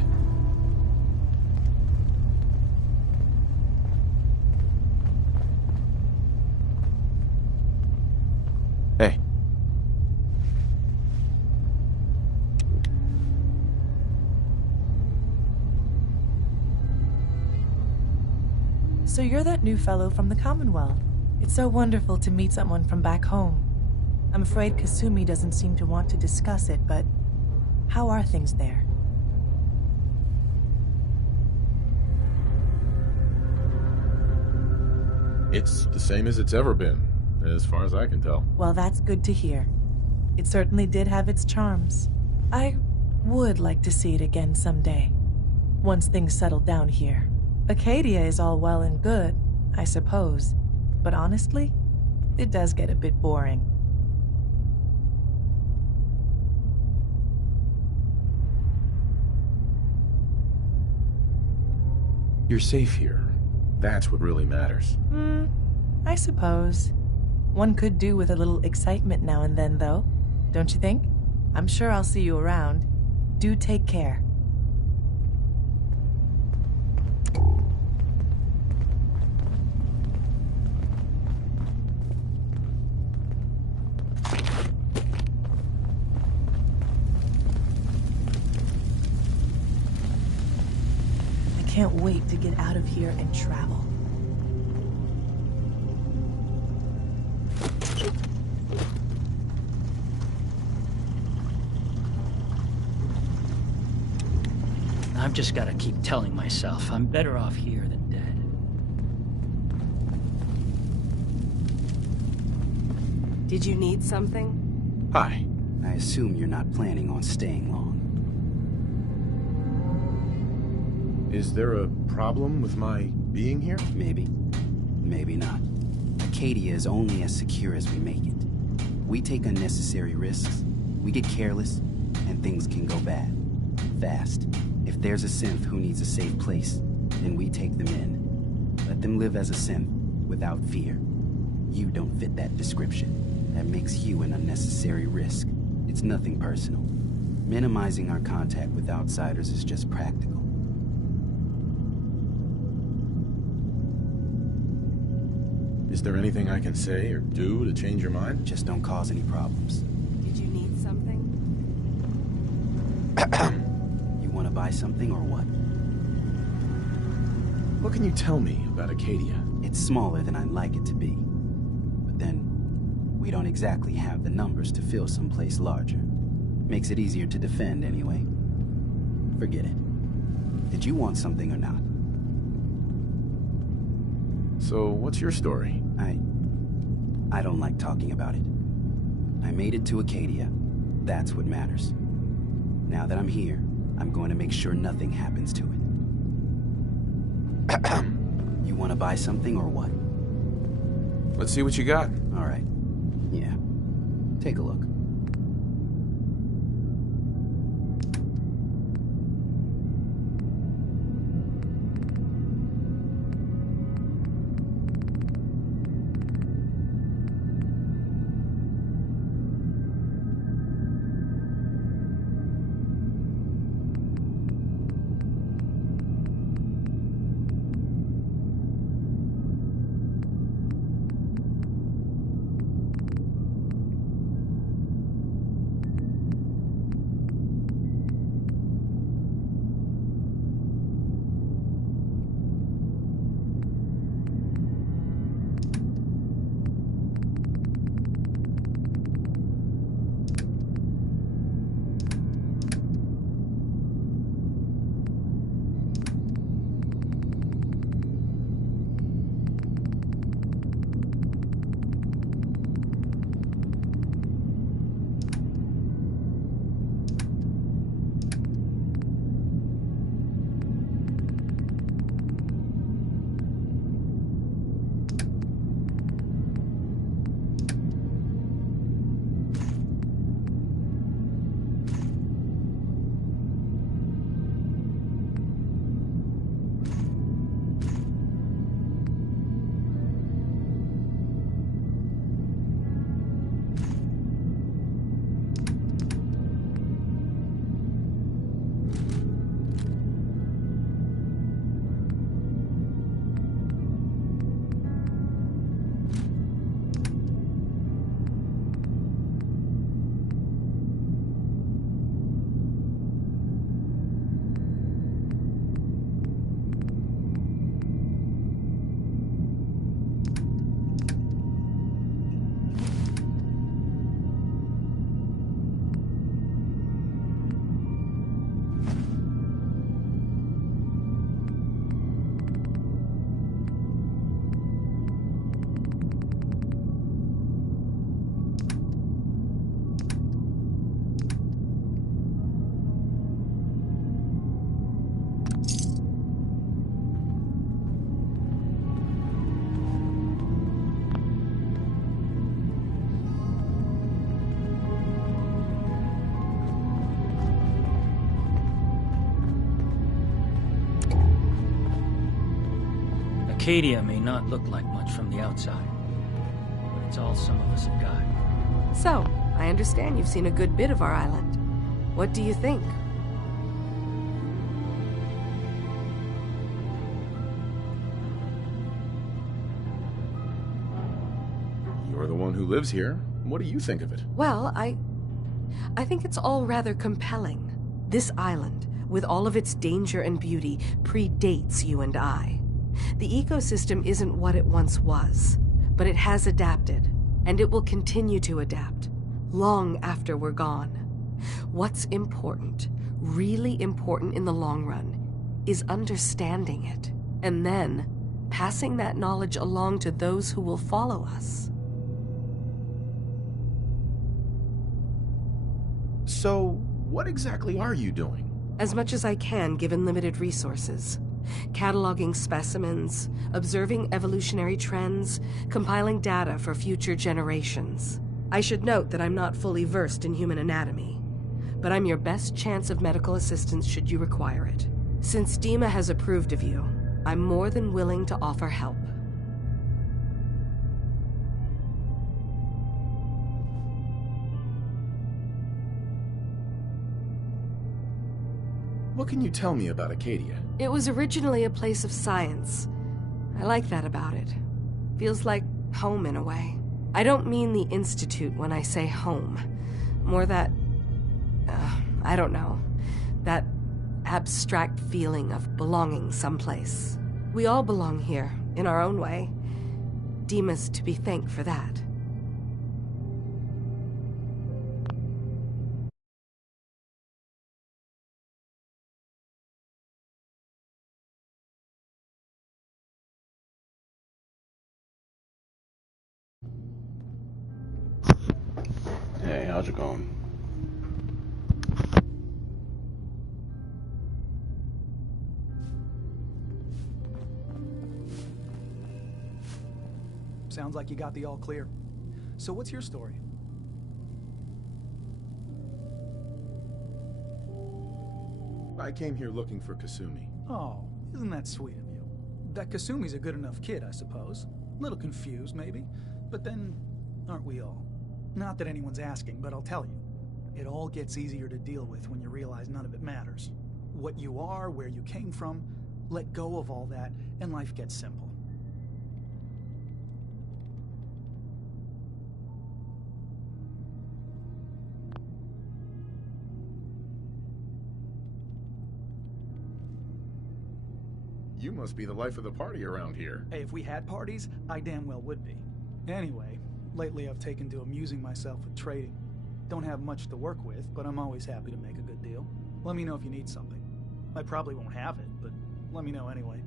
Hey. So you're that new fellow from the Commonwealth. It's so wonderful to meet someone from back home. I'm afraid Kasumi doesn't seem to want to discuss it, but how are things there? It's the same as it's ever been, as far as I can tell. Well, that's good to hear. It certainly did have its charms. I would like to see it again someday, once things settle down here. Acadia is all well and good, I suppose, but honestly, it does get a bit boring. You're safe here. That's what really matters. I suppose. One could do with a little excitement now and then, though. Don't you think? I'm sure I'll see you around. Do take care. I can't wait to get out of here and travel. I've just gotta keep telling myself I'm better off here than dead. Did you need something? Hi. I assume you're not planning on staying long. Is there a problem with my being here? Maybe. Maybe not. Acadia is only as secure as we make it. We take unnecessary risks, we get careless, and things can go bad. Fast. If there's a synth who needs a safe place, then we take them in. Let them live as a synth, without fear. You don't fit that description. That makes you an unnecessary risk. It's nothing personal. Minimizing our contact with outsiders is just practical. Is there anything I can say or do to change your mind? Just don't cause any problems. Did you need something? You want to buy something or what? What can you tell me about Acadia? It's smaller than I'd like it to be. But then, we don't exactly have the numbers to fill someplace larger. Makes it easier to defend anyway. Forget it. Did you want something or not? So, what's your story? I don't like talking about it. I made it to Acadia. That's what matters. Now that I'm here, I'm going to make sure nothing happens to it. You want to buy something or what? Let's see what you got. All right. Yeah. Take a look. Acadia may not look like much from the outside, but it's all some of us have got. So, I understand you've seen a good bit of our island. What do you think? You're the one who lives here. What do you think of it? Well, I think it's all rather compelling. This island, with all of its danger and beauty, predates you and I. The ecosystem isn't what it once was, but it has adapted, and it will continue to adapt, long after we're gone. What's important, really important in the long run, is understanding it, and then passing that knowledge along to those who will follow us. So, what exactly are you doing? As much as I can, given limited resources. Cataloging specimens, observing evolutionary trends, compiling data for future generations. I should note that I'm not fully versed in human anatomy, but I'm your best chance of medical assistance should you require it. Since Dima has approved of you, I'm more than willing to offer help. What can you tell me about Acadia? It was originally a place of science. I like that about it. Feels like home in a way. I don't mean the Institute when I say home. More that, I don't know, that abstract feeling of belonging someplace. We all belong here, in our own way. Dima's to be thanked for that. Hey, how's it going? Sounds like you got the all clear. So what's your story? I came here looking for Kasumi. Oh, isn't that sweet of you? That Kasumi's a good enough kid, I suppose. A little confused, maybe. But then, aren't we all? Not that anyone's asking, but I'll tell you. It all gets easier to deal with when you realize none of it matters. What you are, where you came from, let go of all that, and life gets simple. You must be the life of the party around here. Hey, if we had parties, I damn well would be. Anyway, lately I've taken to amusing myself with trading. Don't have much to work with, but I'm always happy to make a good deal. Let me know if you need something. I probably won't have it, but let me know anyway.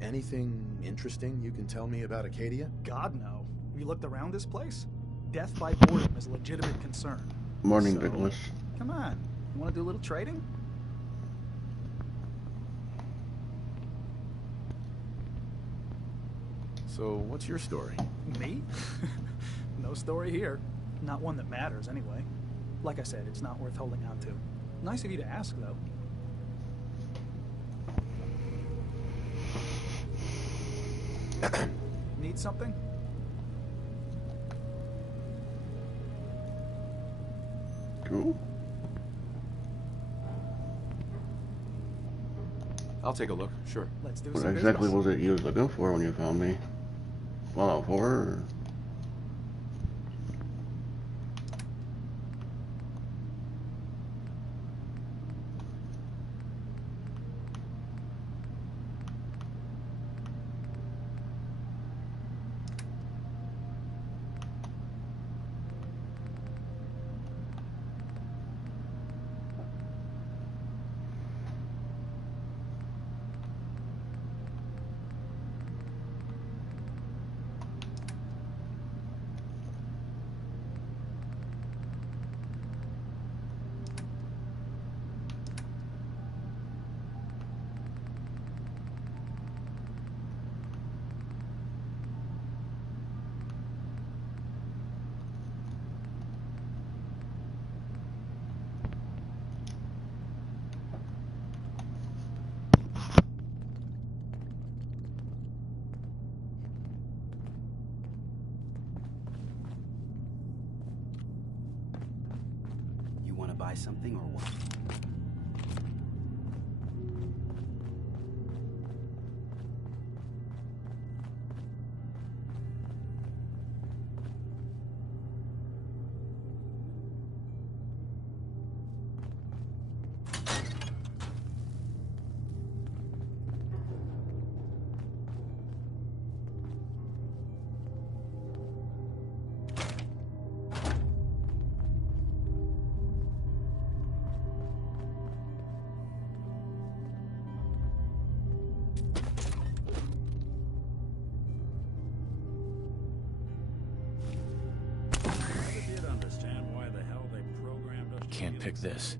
Anything interesting you can tell me about Acadia? God, no. Have you looked around this place? Death by boredom is a legitimate concern. Morning, Douglas. Come on. You want to do a little trading? So, what's your story? Me? No story here. Not one that matters, anyway. Like I said, it's not worth holding on to. Nice of you to ask, though. Need something? Cool. I'll take a look, sure. Let's do What some exactly business. was it you was looking for when you found me? Fallout 4 or... You want to buy something or what? pick this.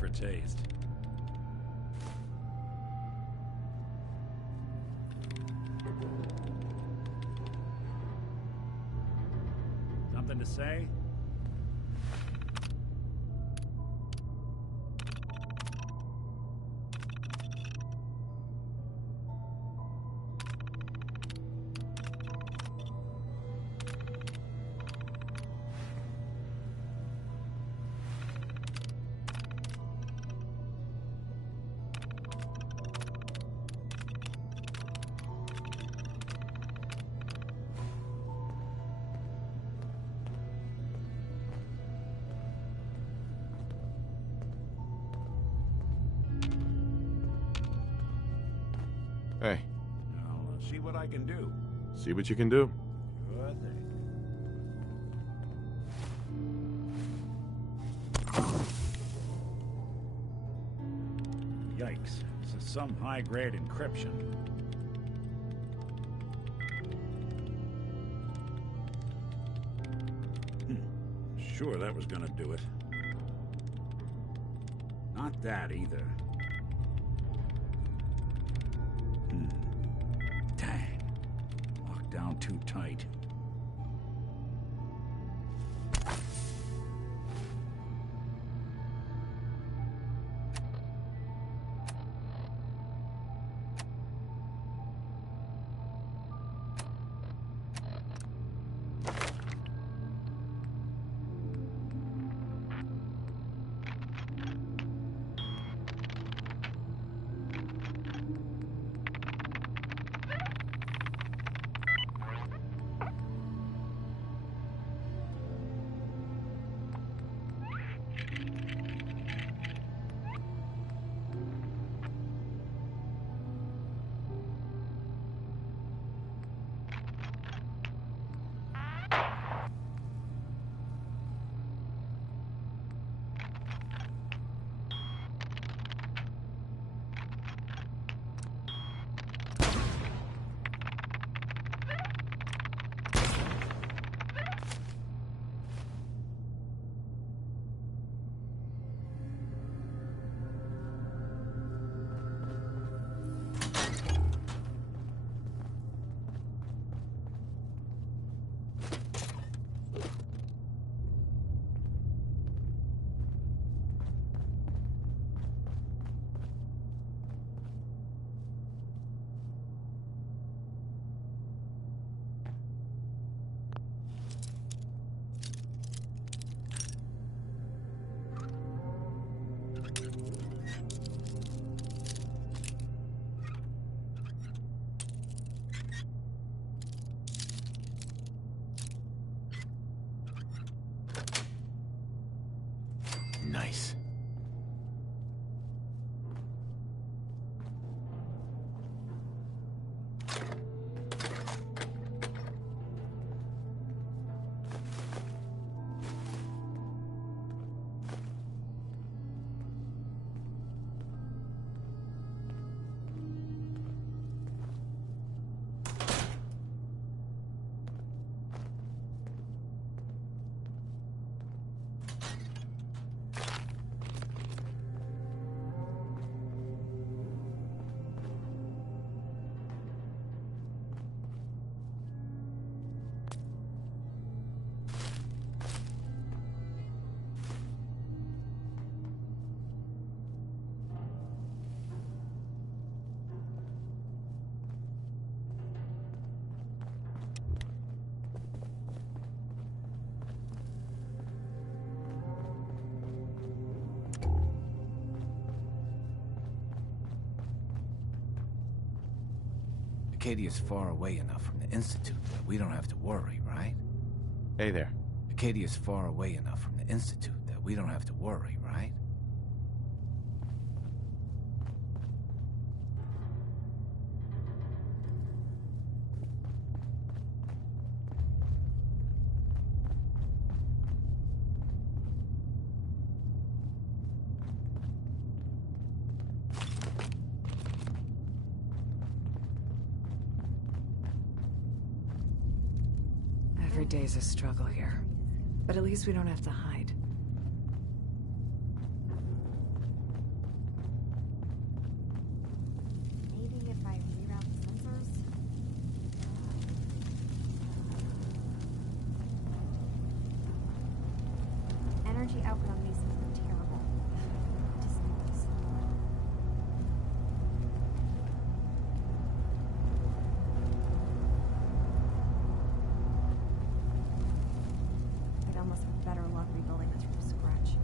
For taste. Something to say? Hey. I'll see what I can do. See what you can do. Sure thing. Yikes. This is some high-grade encryption. Sure, that was gonna do it. Not that either. Dang. Locked down too tight. Acadia's far away enough from the Institute that we don't have to worry, right? Hey there. Acadia's far away enough from the Institute that we don't have to worry, right? Every day's a struggle here. But at least we don't have to hide. Maybe if I reroute the sensors? Energy output on these is terrible. Displays. I'd almost have better luck rebuilding this from scratch.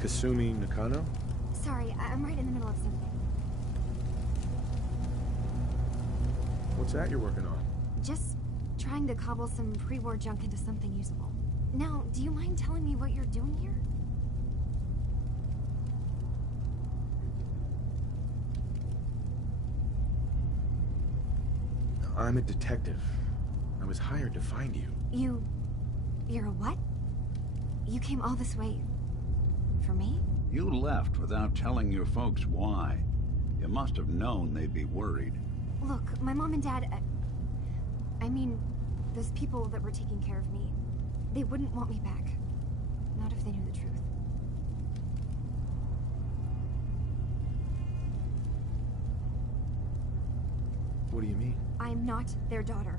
Kasumi Nakano? Sorry, I'm right in the middle of something. What's that you're working on? Just trying to cobble some pre-war junk into something usable. Now, do you mind telling me what you're doing here? I'm a detective. I was hired to find you. You're a what? You came all this way for me? You left without telling your folks why. You must have known they'd be worried. Look, my mom and dad, I mean, those people that were taking care of me, they wouldn't want me back. Not if they knew the truth. What do you mean? I'm not their daughter.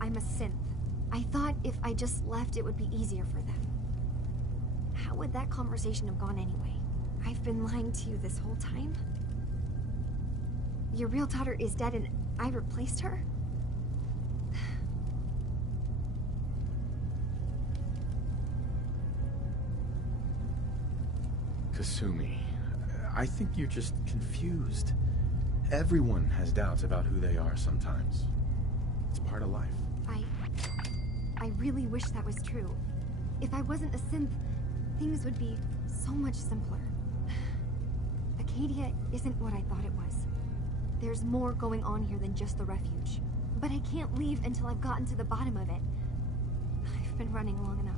I'm a synth. I thought if I just left, it would be easier for them. How would that conversation have gone anyway? I've been lying to you this whole time? Your real daughter is dead and I replaced her? Kasumi, I think you're just confused. Everyone has doubts about who they are sometimes. It's part of life. I really wish that was true. If I wasn't a synth, things would be so much simpler. Acadia isn't what I thought it was. There's more going on here than just the refuge. But I can't leave until I've gotten to the bottom of it. I've been running long enough.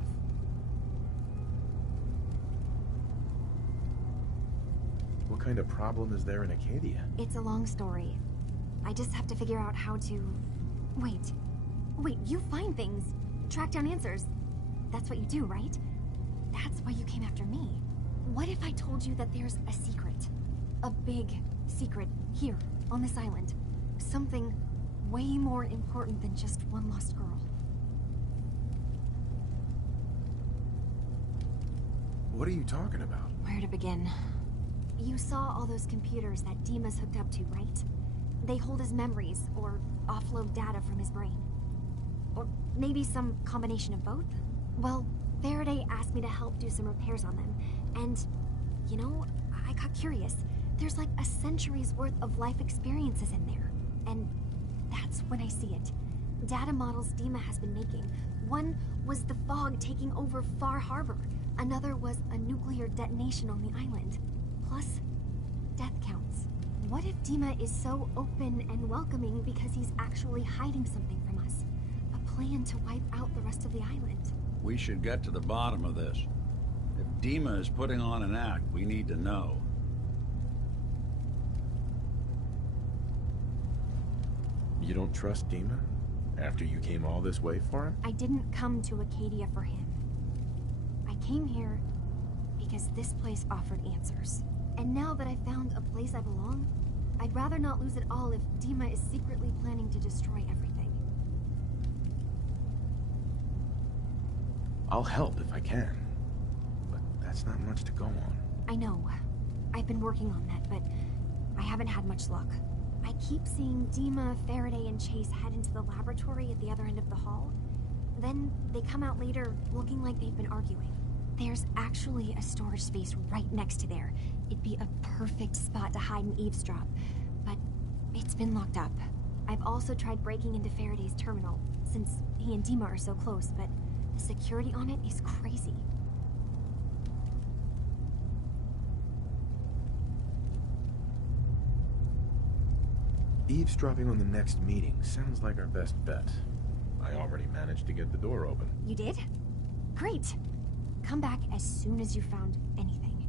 What kind of problem is there in Acadia? It's a long story. I just have to figure out how to... Wait, you find things. Track down answers. That's what you do, right? That's why you came after me. What if I told you that there's a secret? A big secret here, on this island. Something way more important than just one lost girl. What are you talking about? Where to begin? You saw all those computers that Dima's hooked up to, right? They hold his memories, or offload data from his brain. Or maybe some combination of both? Well, Faraday asked me to help do some repairs on them, and, you know, I got curious. There's like a century's worth of life experiences in there, and that's when I see it. Data models Dima has been making. One was the fog taking over Far Harbor. Another was a nuclear detonation on the island. Plus, death counts. What if Dima is so open and welcoming because he's actually hiding something from us? A plan to wipe out the rest of the island. We should get to the bottom of this. If Dima is putting on an act, we need to know. You don't trust Dima? After you came all this way for him? I didn't come to Acadia for him. I came here because this place offered answers. And now that I found a place I belong, I'd rather not lose it all if Dima is secretly planning to destroy everything. I'll help if I can. But that's not much to go on. I know. I've been working on that, but I haven't had much luck. I keep seeing Dima, Faraday, and Chase head into the laboratory at the other end of the hall. Then they come out later looking like they've been arguing. There's actually a storage space right next to there. It'd be a perfect spot to hide and eavesdrop, but it's been locked up. I've also tried breaking into Faraday's terminal, since he and Dima are so close, but the security on it is crazy. Eavesdropping on the next meeting sounds like our best bet. I already managed to get the door open. You did? Great. Come back as soon as you found anything.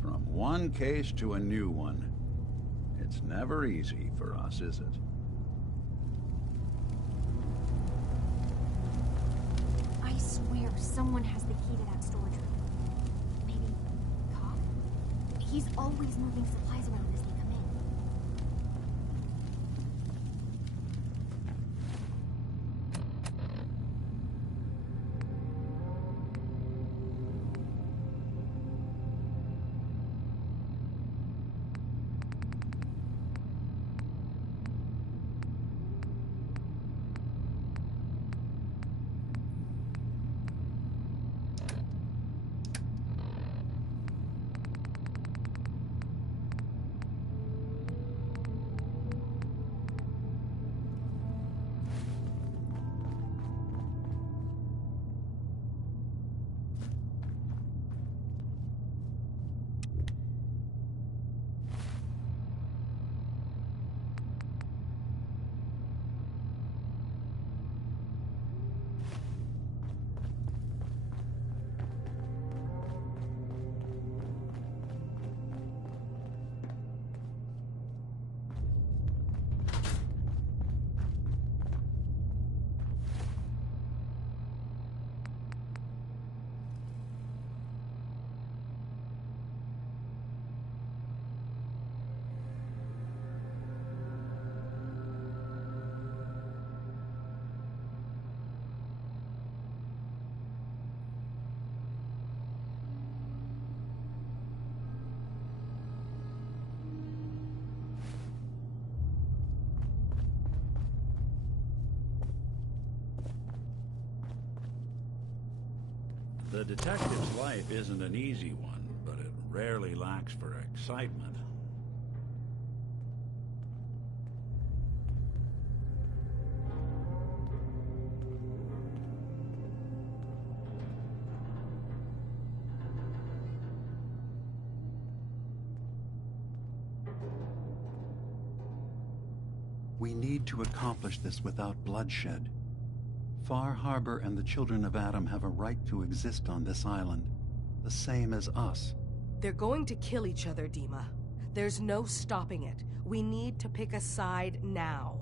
From one case to a new one. It's never easy for us, is it? I swear someone has the key to that storage room. Maybe Koff? He's always moving supplies around as they come in. The detective's life isn't an easy one, but it rarely lacks for excitement. We need to accomplish this without bloodshed. Far Harbor and the Children of Adam have a right to exist on this island, the same as us. They're going to kill each other, Dima. There's no stopping it. We need to pick a side now.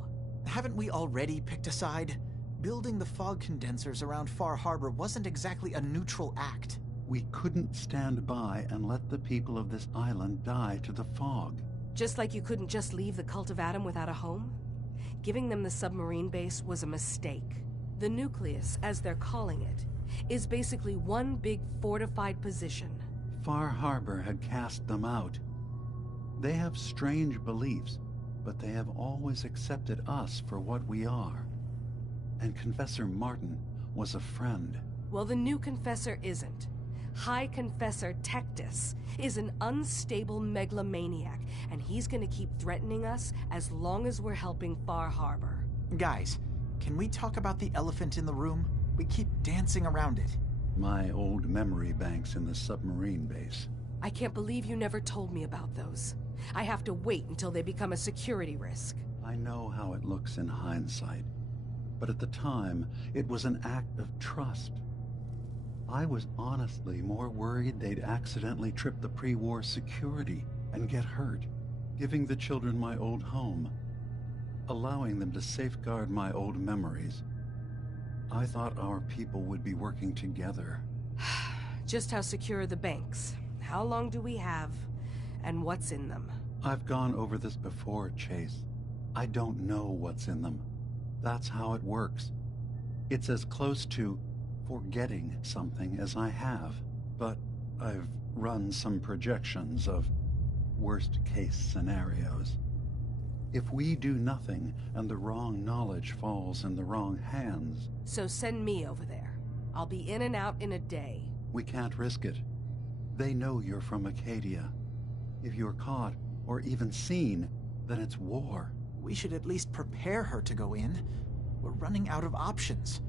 Haven't we already picked a side? Building the fog condensers around Far Harbor wasn't exactly a neutral act. We couldn't stand by and let the people of this island die to the fog. Just like you couldn't just leave the Cult of Adam without a home? Giving them the submarine base was a mistake. The nucleus, as they're calling it, is basically one big fortified position. Far Harbor had cast them out. They have strange beliefs, but they have always accepted us for what we are. And Confessor Martin was a friend. Well, the new Confessor isn't. High Confessor Tectus is an unstable megalomaniac, and he's gonna keep threatening us as long as we're helping Far Harbor. Guys, can we talk about the elephant in the room? We keep dancing around it. My old memory banks in the submarine base. I can't believe you never told me about those. I have to wait until they become a security risk. I know how it looks in hindsight, but at the time, it was an act of trust. I was honestly more worried they'd accidentally trip the pre-war security and get hurt, giving the children my old home, allowing them to safeguard my old memories. I thought our people would be working together. Just how secure are the banks? How long do we have? And what's in them? I've gone over this before, Chase. I don't know what's in them. That's how it works. It's as close to forgetting something as I have, but I've run some projections of worst-case scenarios. If we do nothing and the wrong knowledge falls in the wrong hands... So send me over there. I'll be in and out in a day. We can't risk it. They know you're from Acadia. If you're caught, or even seen, then it's war. We should at least prepare her to go in. We're running out of options.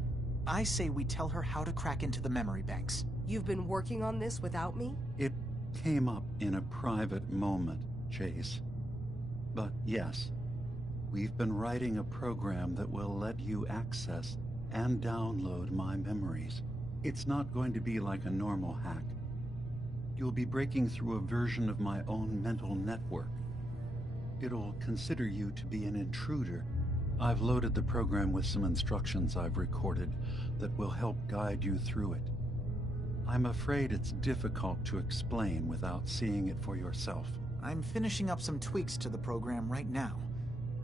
I say we tell her how to crack into the memory banks. You've been working on this without me? It came up in a private moment, Chase. But yes, we've been writing a program that will let you access and download my memories. It's not going to be like a normal hack. You'll be breaking through a version of my own mental network. It'll consider you to be an intruder. I've loaded the program with some instructions I've recorded that will help guide you through it. I'm afraid it's difficult to explain without seeing it for yourself. I'm finishing up some tweaks to the program right now.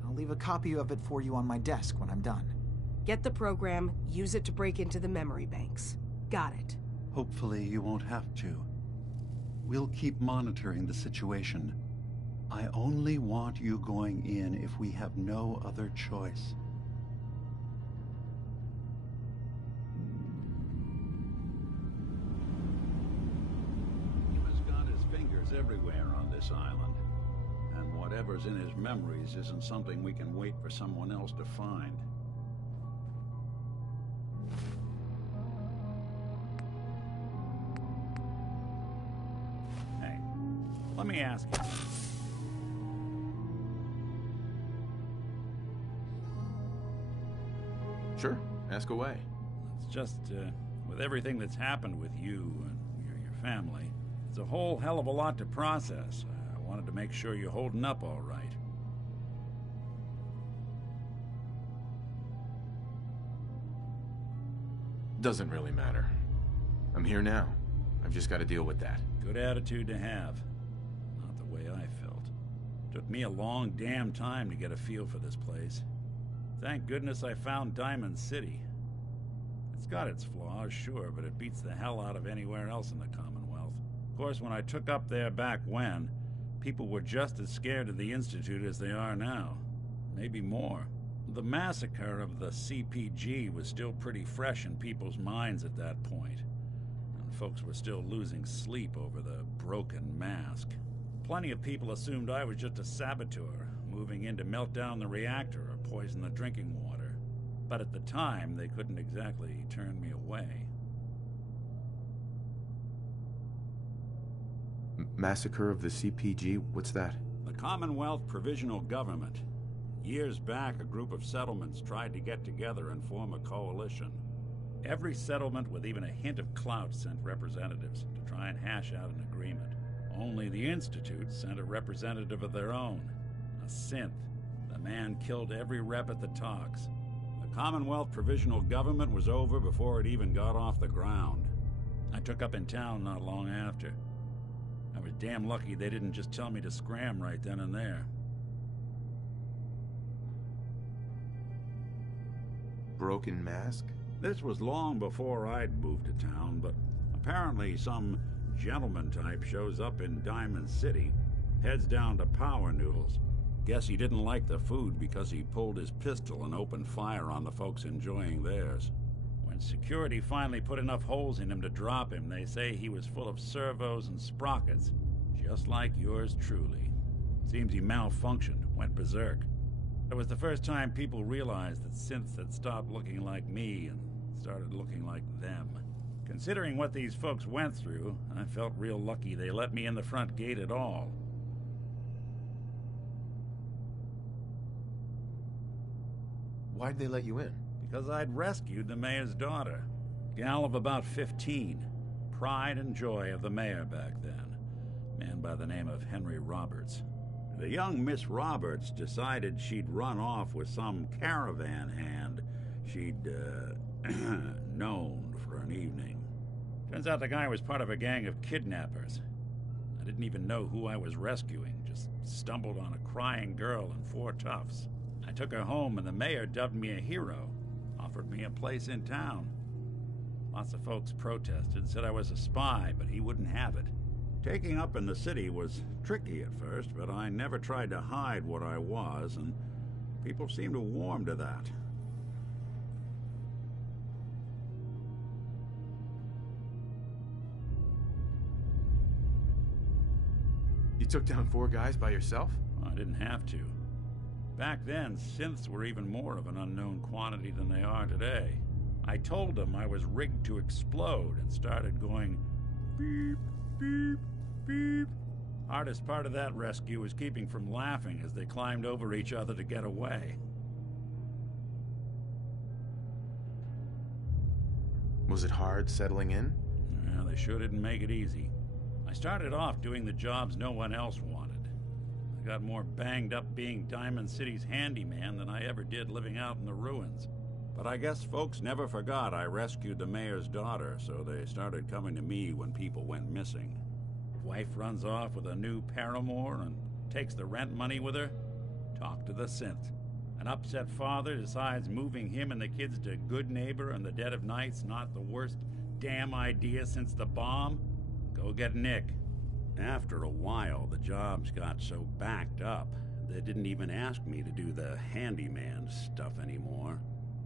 I'll leave a copy of it for you on my desk when I'm done. Get the program, use it to break into the memory banks. Got it. Hopefully you won't have to. We'll keep monitoring the situation. I only want you going in if we have no other choice. Dima's got his fingers everywhere on this island. And whatever's in his memories isn't something we can wait for someone else to find. Hey, let me ask you. Sure, ask away. It's just, with everything that's happened with you and your family, it's a whole hell of a lot to process. I wanted to make sure you're holding up all right. Doesn't really matter. I'm here now. I've just got to deal with that. Good attitude to have. Not the way I felt. Took me a long damn time to get a feel for this place. Thank goodness I found Diamond City. It's got its flaws, sure, but it beats the hell out of anywhere else in the Commonwealth. Of course, when I took up there back when, people were just as scared of the Institute as they are now. Maybe more. The massacre of the CPG was still pretty fresh in people's minds at that point, and folks were still losing sleep over the broken mask. Plenty of people assumed I was just a saboteur, moving in to melt down the reactor or poison the drinking water. But at the time, they couldn't exactly turn me away. Massacre of the CPG? What's that? The Commonwealth Provisional Government. Years back, a group of settlements tried to get together and form a coalition. Every settlement with even a hint of clout sent representatives to try and hash out an agreement. Only the Institute sent a representative of their own, a synth. The man killed every rep at the talks. The Commonwealth Provisional Government was over before it even got off the ground. I took up in town not long after. I was damn lucky they didn't just tell me to scram right then and there. Broken mask? This was long before I'd moved to town, but apparently some gentleman type shows up in Diamond City, heads down to Power Noodles. Guess he didn't like the food because he pulled his pistol and opened fire on the folks enjoying theirs. When security finally put enough holes in him to drop him, they say he was full of servos and sprockets, just like yours truly. Seems he malfunctioned, went berserk. It was the first time people realized that synths had stopped looking like me and started looking like them. Considering what these folks went through, I felt real lucky they let me in the front gate at all. Why'd they let you in? Because I'd rescued the mayor's daughter. Gal of about 15. Pride and joy of the mayor back then. Man by the name of Henry Roberts. The young Miss Roberts decided she'd run off with some caravan hand she'd, known for an evening. Turns out the guy was part of a gang of kidnappers. I didn't even know who I was rescuing, just stumbled on a crying girl and 4 toughs. I took her home and the mayor dubbed me a hero, offered me a place in town. Lots of folks protested, said I was a spy, but he wouldn't have it. Taking up in the city was tricky at first, but I never tried to hide what I was, and people seemed to warm to that. You took down 4 guys by yourself? I didn't have to. Back then, synths were even more of an unknown quantity than they are today. I told them I was rigged to explode and started going beep, beep, beep. Hardest part of that rescue was keeping from laughing as they climbed over each other to get away. Was it hard settling in? Yeah, they sure didn't make it easy. I started off doing the jobs no one else wanted. I got more banged up being Diamond City's handyman than I ever did living out in the ruins. But I guess folks never forgot I rescued the mayor's daughter, so they started coming to me when people went missing. Wife runs off with a new paramour and takes the rent money with her. Talk to the synth. An upset father decides moving him and the kids to Good Neighbor in the dead of night's not the worst damn idea since the bomb. Go get Nick. After a while, the jobs got so backed up, they didn't even ask me to do the handyman stuff anymore.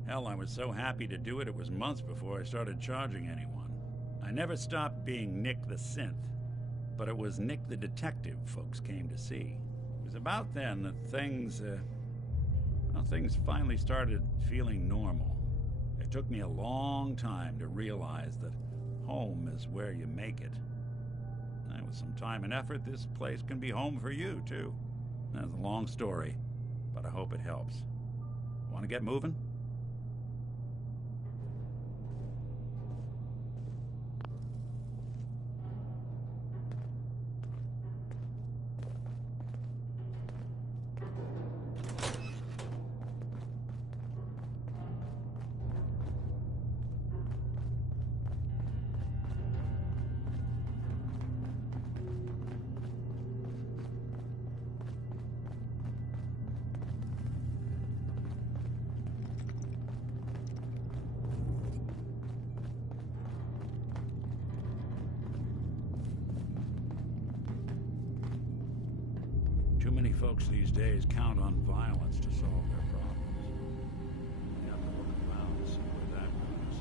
Hell, I was so happy to do it, it was months before I started charging anyone. I never stopped being Nick the Synth, but it was Nick the Detective folks came to see. It was about then that things finally started feeling normal. It took me a long time to realize that home is where you make it. And with some time and effort, this place can be home for you, too. That's a long story, but I hope it helps. Want to get moving? Too many folks these days count on violence to solve their problems. They have to look around and see where that goes.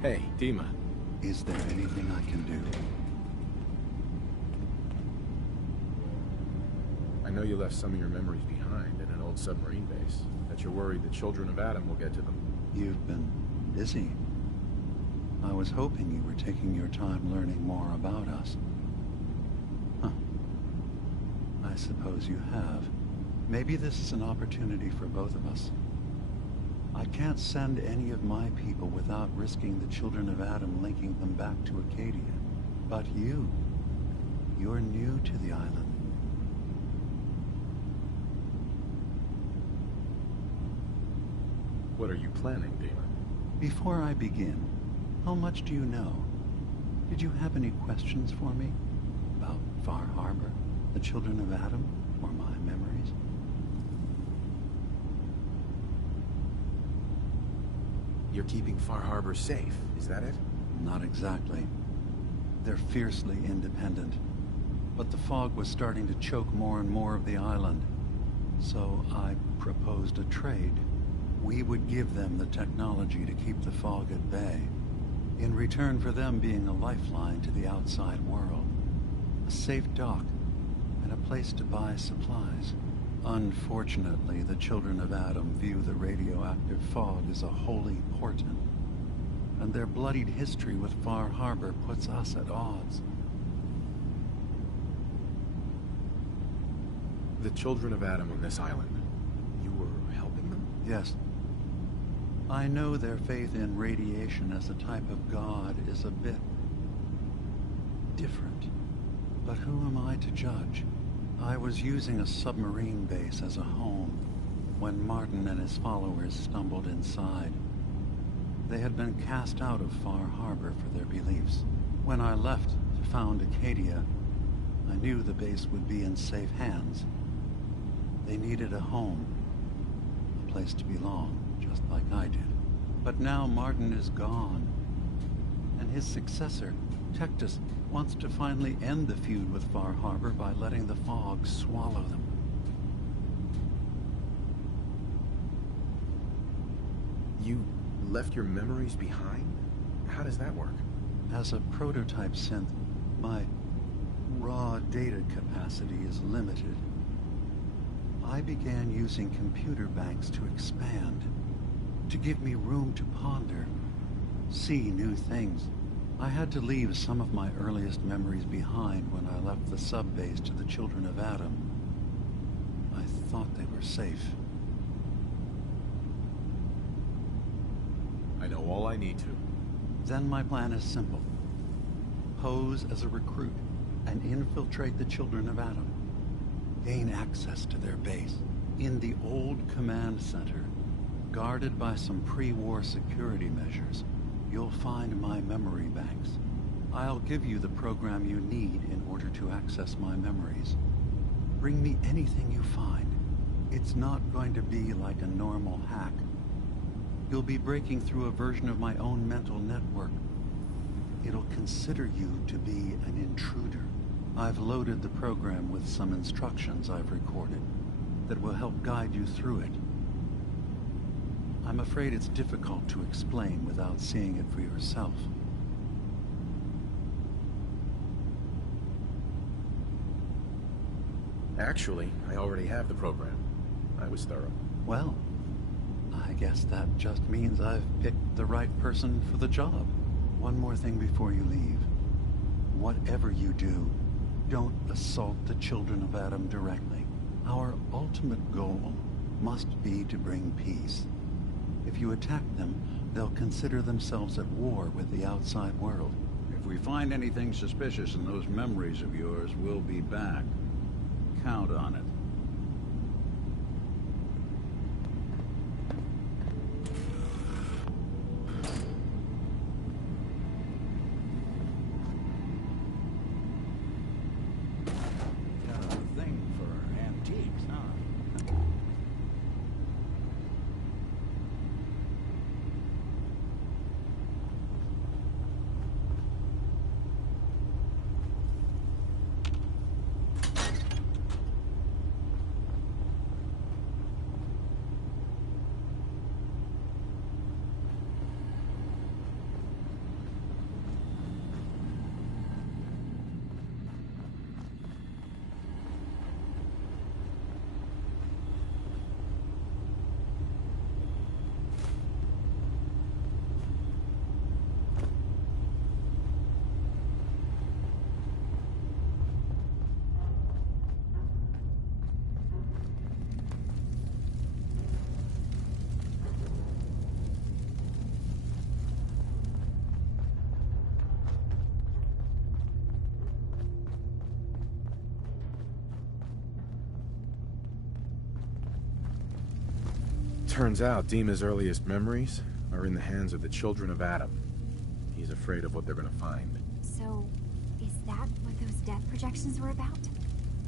Hey, Dima. Is there anything I can do? I know you left some of your memories behind in an old submarine base. That you're worried the children of Adam will get to them. You've been busy. I was hoping you were taking your time learning more about us. Huh. I suppose you have. Maybe this is an opportunity for both of us. I can't send any of my people without risking the children of Adam linking them back to Acadia. But you're new to the island. What are you planning, Dima? Before I begin, how much do you know? Did you have any questions for me? About Far Harbor, the children of Adam, or my memories? You're keeping Far Harbor safe, is that it? Not exactly. They're fiercely independent. But the fog was starting to choke more and more of the island. So I proposed a trade. We would give them the technology to keep the fog at bay, in return for them being a lifeline to the outside world, a safe dock, and a place to buy supplies. Unfortunately, the children of Adam view the radioactive fog as a holy portent, and their bloodied history with Far Harbor puts us at odds. The children of Adam on this island, you were helping them? Yes. I know their faith in radiation as a type of god is a bit different. But who am I to judge? I was using a submarine base as a home when Martin and his followers stumbled inside. They had been cast out of Far Harbor for their beliefs. When I left to found Acadia, I knew the base would be in safe hands. They needed a home, a place to belong, just like I did. But now Martin is gone, and his successor, Tectus, wants to finally end the feud with Far Harbor by letting the fog swallow them. You left your memories behind? How does that work? As a prototype synth, my raw data capacity is limited. I began using computer banks to expand, to give me room to ponder, see new things. I had to leave some of my earliest memories behind when I left the sub-base to the children of Adam. I thought they were safe. I know all I need to. Then my plan is simple. Pose as a recruit and infiltrate the children of Adam. Gain access to their base in the old command center, guarded by some pre-war security measures. You'll find my memory banks. I'll give you the program you need in order to access my memories. Bring me anything you find. It's not going to be like a normal hack. You'll be breaking through a version of my own mental network. It'll consider you to be an intruder. I've loaded the program with some instructions I've recorded that will help guide you through it. I'm afraid it's difficult to explain without seeing it for yourself. Actually, I already have the program. I was thorough. Well, I guess that just means I've picked the right person for the job. One more thing before you leave. Whatever you do, don't assault the children of Adam directly. Our ultimate goal must be to bring peace. If you attack them, they'll consider themselves at war with the outside world. If we find anything suspicious in those memories of yours, we'll be back. Count on it. Turns out Dima's earliest memories are in the hands of the children of Adam. He's afraid of what they're gonna find. So, is that what those death projections were about?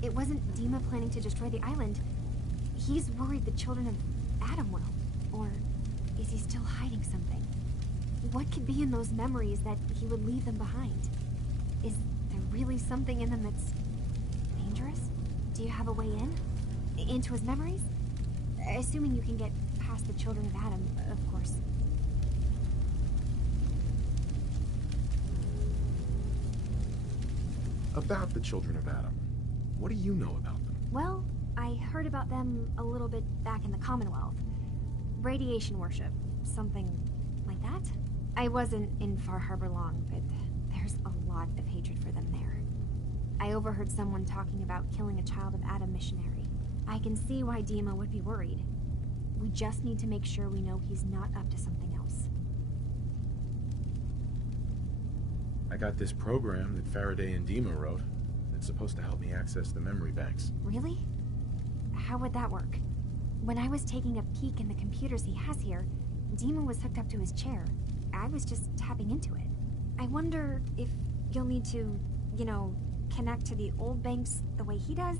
It wasn't Dima planning to destroy the island. He's worried the children of Adam will. Or is he still hiding something? What could be in those memories that he would leave them behind? Is there really something in them that's dangerous? Do you have a way in? Into his memories? Assuming you can get past the children of Adam, of course. About the children of Adam. What do you know about them? Well, I heard about them a little bit back in the Commonwealth. Radiation worship, something like that. I wasn't in Far Harbor long, but there's a lot of hatred for them there. I overheard someone talking about killing a child of Adam missionary. I can see why Dima would be worried. We just need to make sure we know he's not up to something else. I got this program that Faraday and Dima wrote. It's supposed to help me access the memory banks. Really? How would that work? When I was taking a peek in the computers he has here, Dima was hooked up to his chair. I was just tapping into it. I wonder if you'll need to, you know, connect to the old banks the way he does?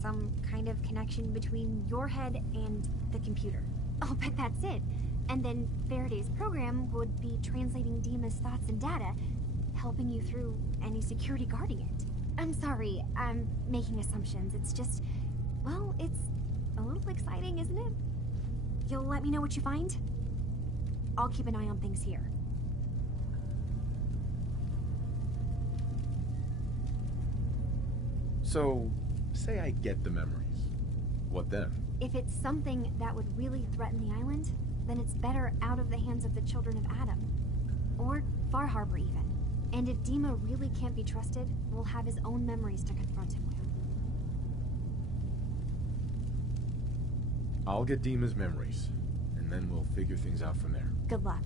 Some kind of connection between your head and the computer. Oh, but that's it. And then Faraday's program would be translating Dima's thoughts and data, helping you through any security guarding it. I'm sorry, I'm making assumptions. It's just, well, it's a little exciting, isn't it? You'll let me know what you find? I'll keep an eye on things here. So, say I get the memories. What then? If it's something that would really threaten the island, then it's better out of the hands of the children of Adam. Or Far Harbor, even. And if Dima really can't be trusted, we'll have his own memories to confront him with. I'll get Dima's memories, and then we'll figure things out from there. Good luck.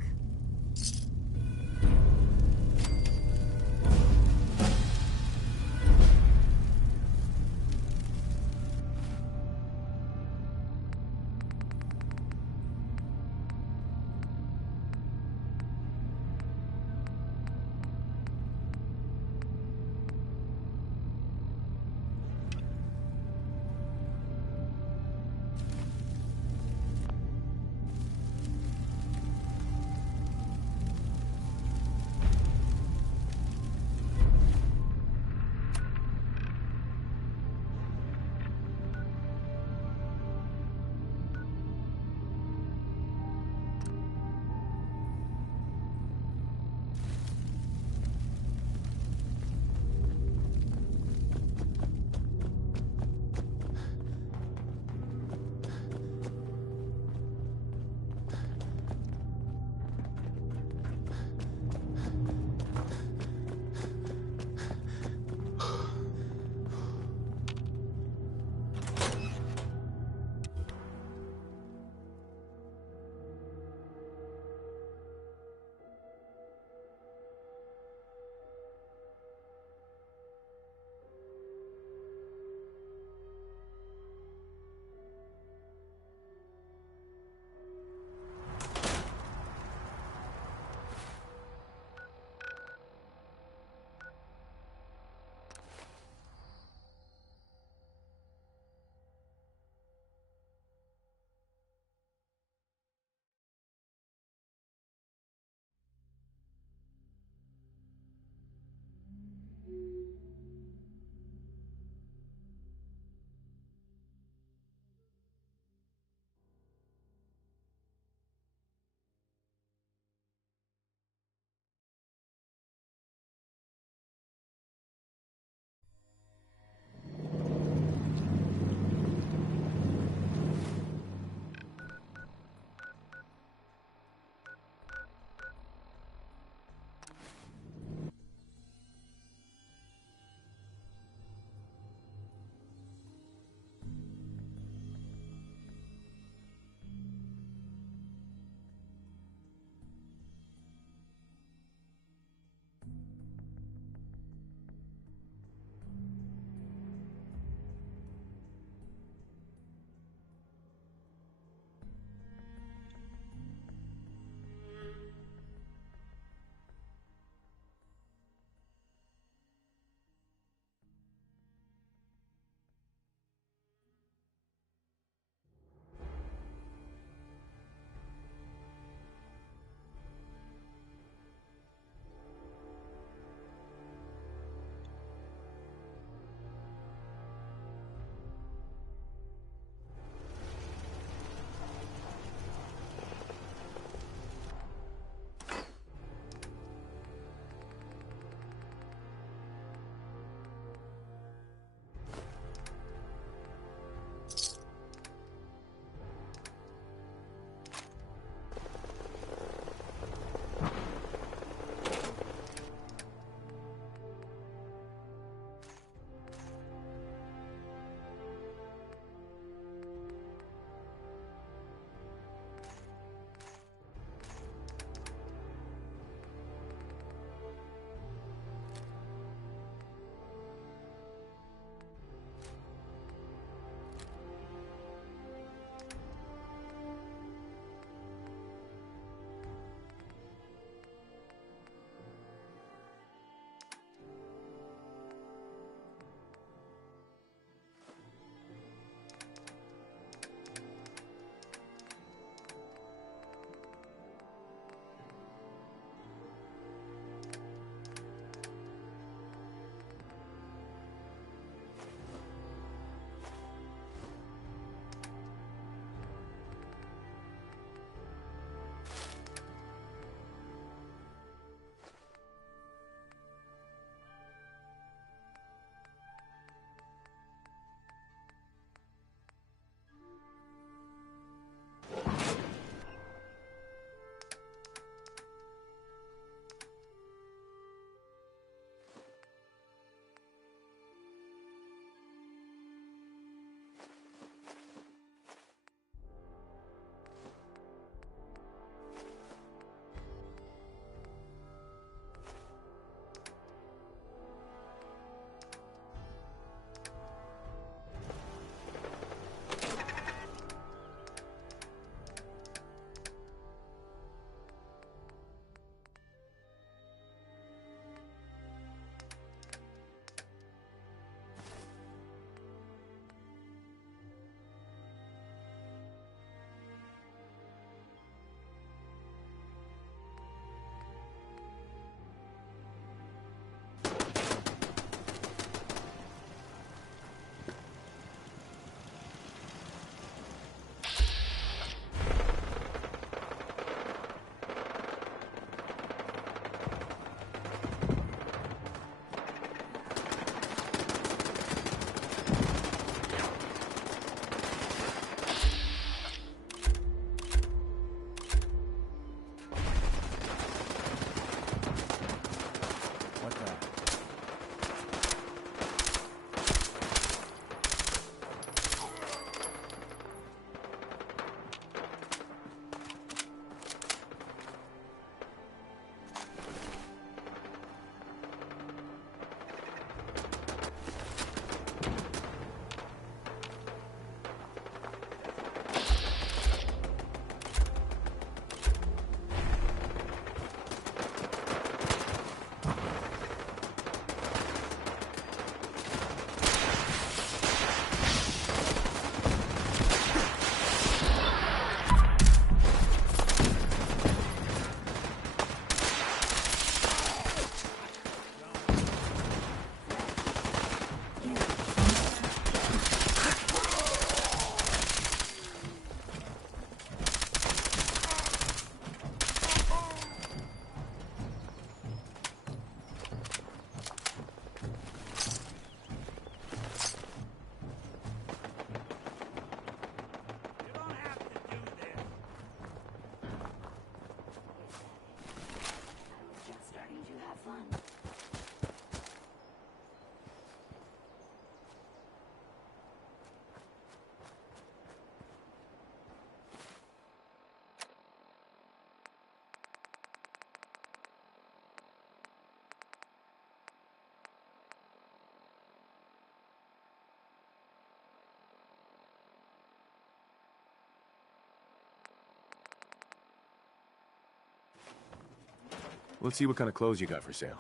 Let's see what kind of clothes you got for sale.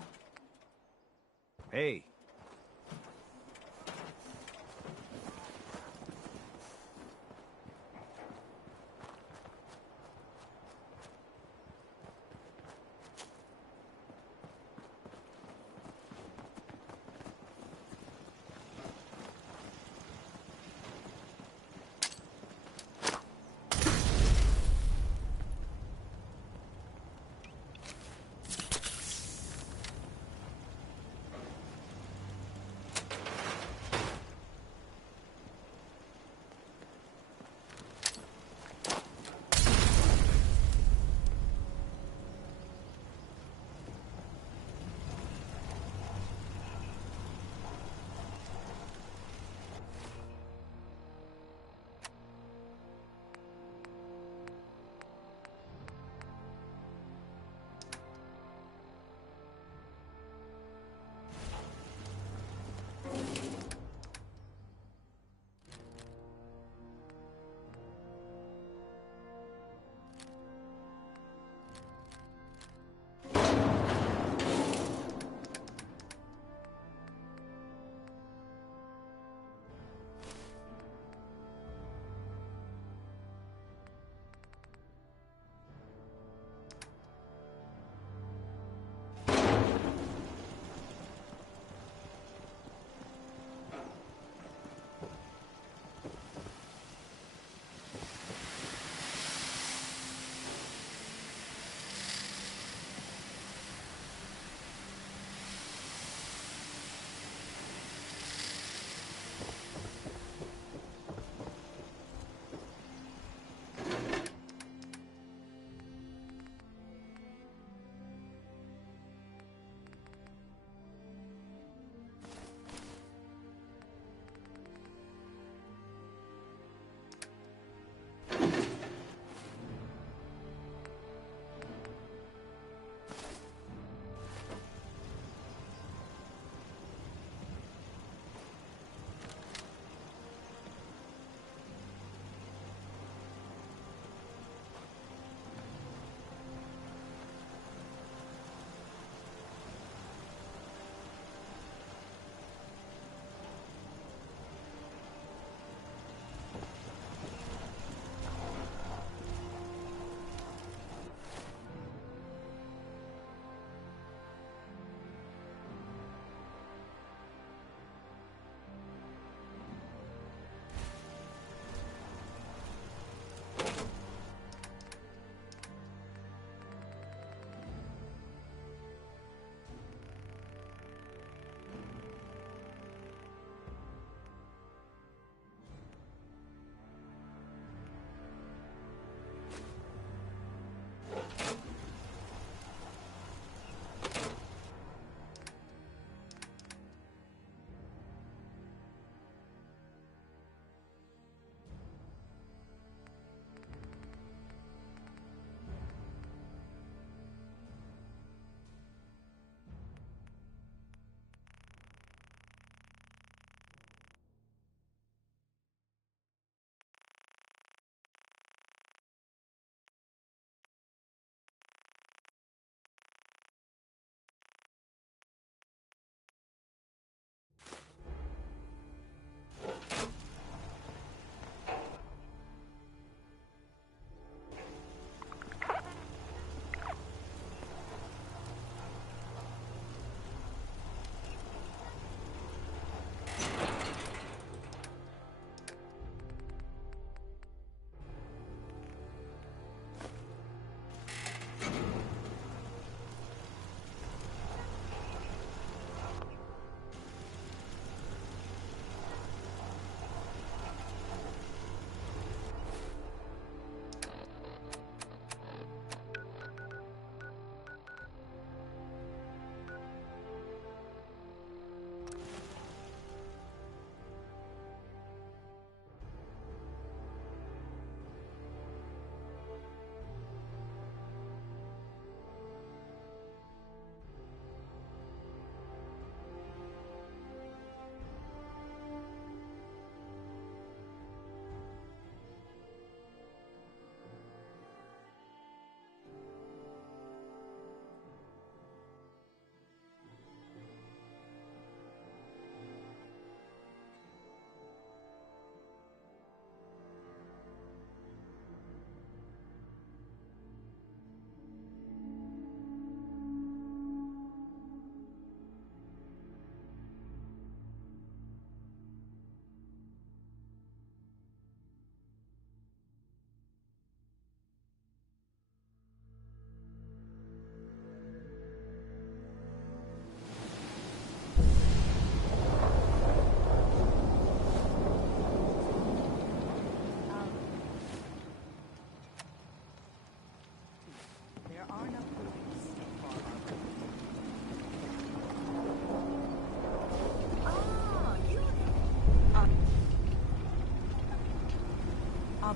Hey.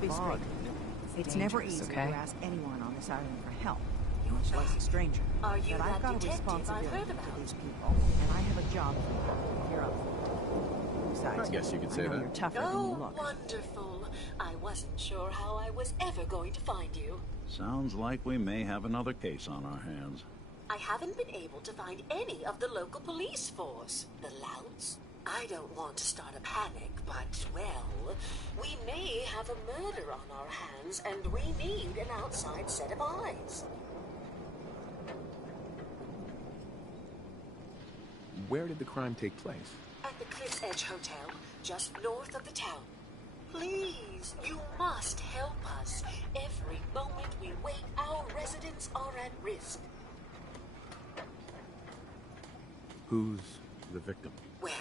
be fog. straight. It's never easy to ask anyone on this island for help, much less a stranger. Are you but I've that got a detective I've responsibility heard to about? these people, and I have a job for you if you're up for it. Besides, I guess you could say I know that. you're tougher than you look. Wonderful. I wasn't sure how I was ever going to find you. Sounds like we may have another case on our hands. I haven't been able to find any of the local police force. The Louts? I don't want to start a panic, but, well, we may have a murder on our hands, and we need an outside set of eyes. Where did the crime take place? At the Cliff's Edge Hotel, just north of the town. Please, you must help us. Every moment we wait, our residents are at risk. Who's the victim? Well,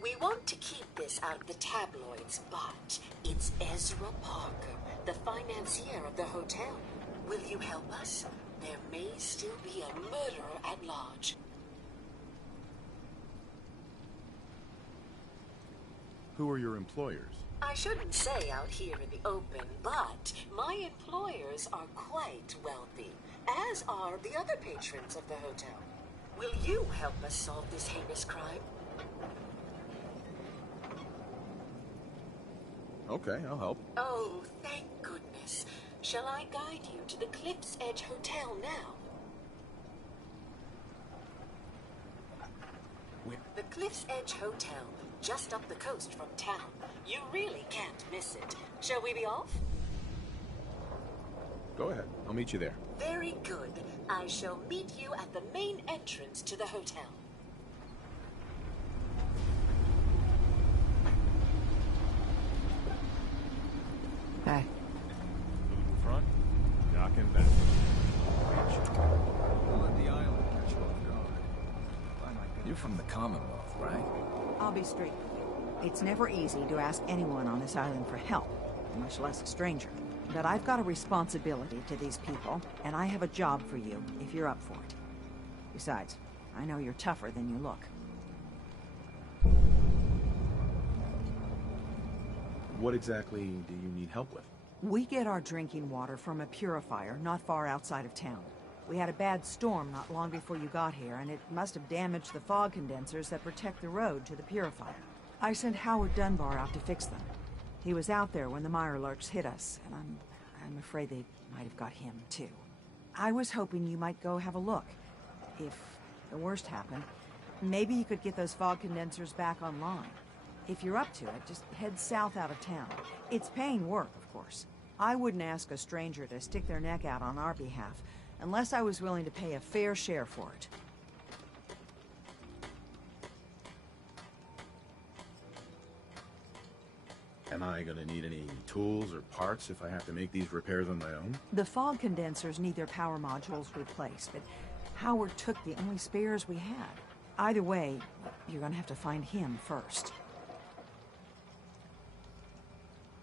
we want to keep this out of the tabloids, but it's Ezra Parker, the financier of the hotel. Will you help us? There may still be a murderer at large. Who are your employers? I shouldn't say out here in the open, but my employers are quite wealthy, as are the other patrons of the hotel. Will you help us solve this heinous crime? Okay, I'll help. Oh, thank goodness. Shall I guide you to the Cliff's Edge Hotel now? Where? The Cliff's Edge Hotel, just up the coast from town. You really can't miss it. Shall we be off? Go ahead. I'll meet you there. Very good. I shall meet you at the main entrance to the hotel. Hey. Front, dock and back. Don't let the island catch you off guard. You're from the Commonwealth, right? I'll be straight with you. It's never easy to ask anyone on this island for help, much less a stranger. But I've got a responsibility to these people, and I have a job for you if you're up for it. Besides, I know you're tougher than you look. What exactly do you need help with? We get our drinking water from a purifier not far outside of town. We had a bad storm not long before you got here, and it must have damaged the fog condensers that protect the road to the purifier. I sent Howard Dunbar out to fix them. He was out there when the Mirelurks hit us, and I'm afraid they might have got him, too. I was hoping you might go have a look. If the worst happened, maybe you could get those fog condensers back online. If you're up to it, just head south out of town. It's paying work, of course. I wouldn't ask a stranger to stick their neck out on our behalf, unless I was willing to pay a fair share for it. Am I gonna need any tools or parts if I have to make these repairs on my own? The fog condensers need their power modules replaced, but Howard took the only spares we had. Either way, you're gonna have to find him first.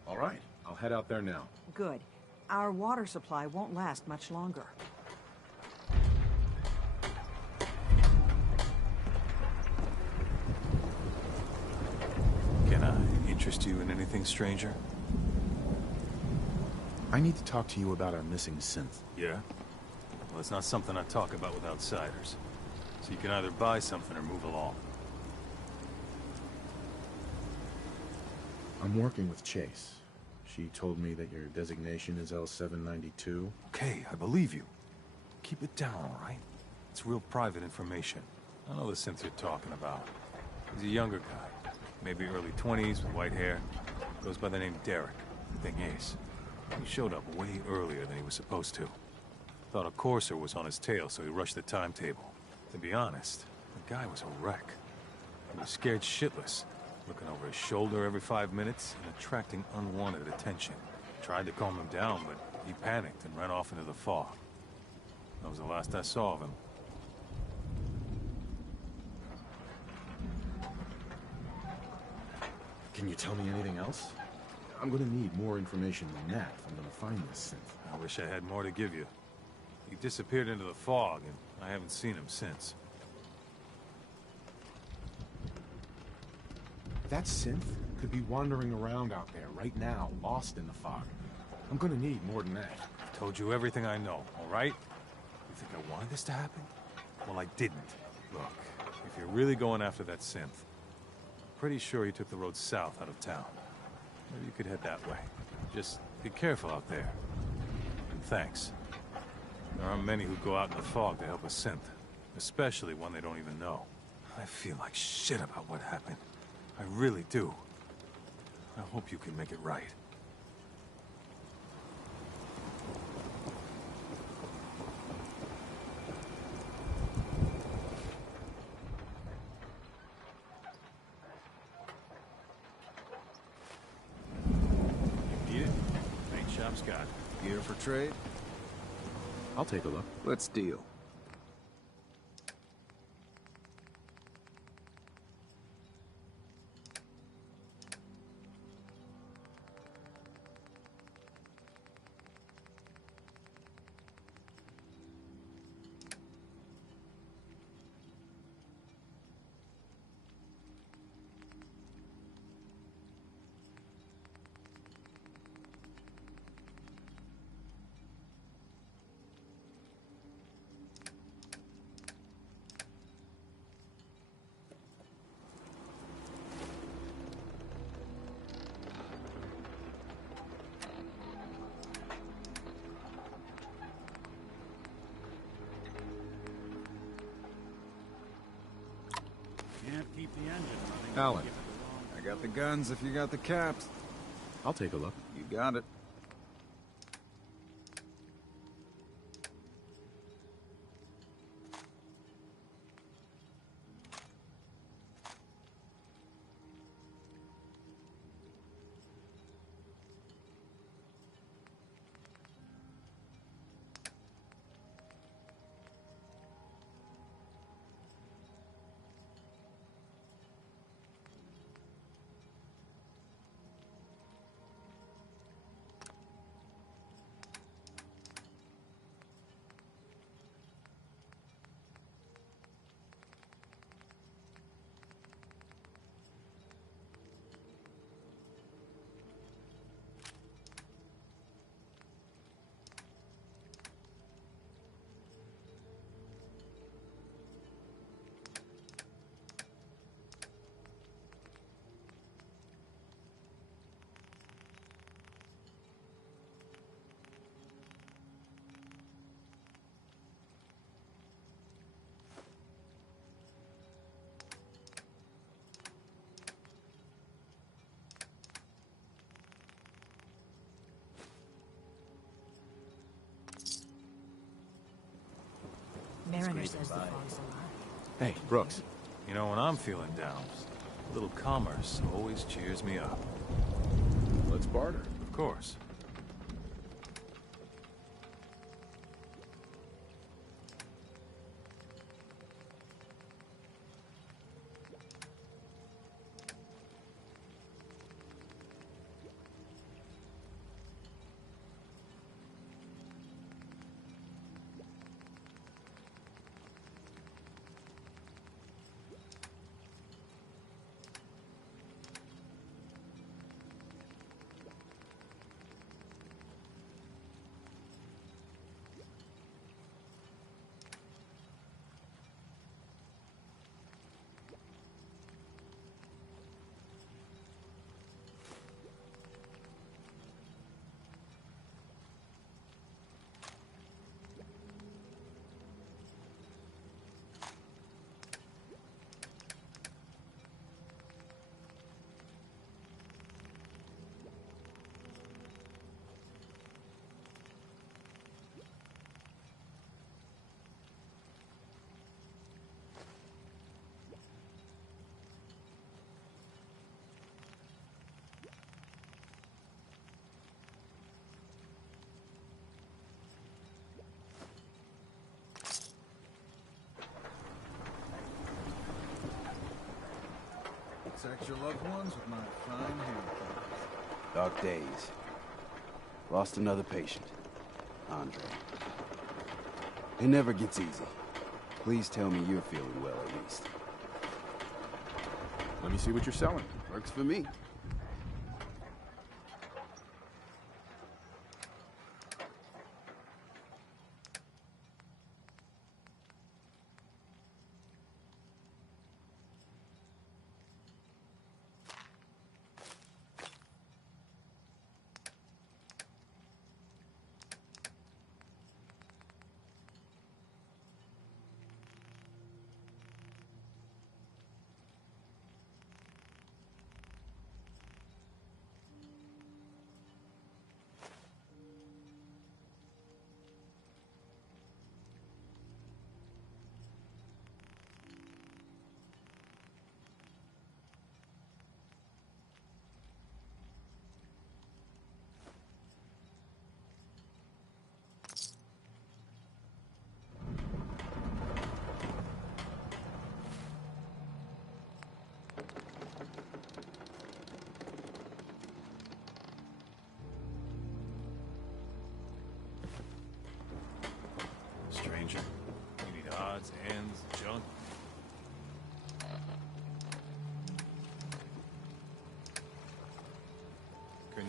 All right, I'll head out there now. Good. Our water supply won't last much longer. Can I interest you in anything, stranger? I need to talk to you about our missing synth. Yeah? Well, it's not something I talk about with outsiders. So you can either buy something or move along. I'm working with Chase. She told me that your designation is L792. Okay, I believe you. Keep it down, all right? It's real private information. I know the synth you're talking about. He's a younger guy. Maybe early 20s with white hair. Goes by the name Derek. The thing is, he showed up way earlier than he was supposed to. Thought a courser was on his tail, so he rushed the timetable. To be honest, the guy was a wreck. He was scared shitless, looking over his shoulder every 5 minutes and attracting unwanted attention. Tried to calm him down, but he panicked and ran off into the fog. That was the last I saw of him. Can you tell me anything else? I'm gonna need more information than that if I'm gonna find this synth. I wish I had more to give you. He disappeared into the fog, and I haven't seen him since. That synth? could be wandering around out there right now, lost in the fog. I'm gonna need more than that. I've told you everything I know, all right? You think I wanted this to happen? Well, I didn't. Look, if you're really going after that synth, pretty sure he took the road south out of town. Maybe you could head that way. Just be careful out there. And thanks. There aren't many who go out in the fog to help a synth, especially one they don't even know. I feel like shit about what happened. I really do. I hope you can make it right. You need it? Paint shop's got it. Gear for trade? I'll take a look. Let's deal. Can't keep the engine running. Alan, I got the guns if you got the caps. I'll take a look. You got it. Mariner says the fog's alive. Hey, Brooks. You know, when I'm feeling down, a little commerce always cheers me up. Let's barter. Of course. Protect your loved ones with my fine hand. Dark days. Lost another patient. Andre. It never gets easy. Please tell me you're feeling well, at least. Let me see what you're selling. Works for me. odds, ends, junk.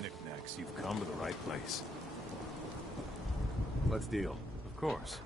Knickknacks, you've come to the right place. Let's deal. Of course.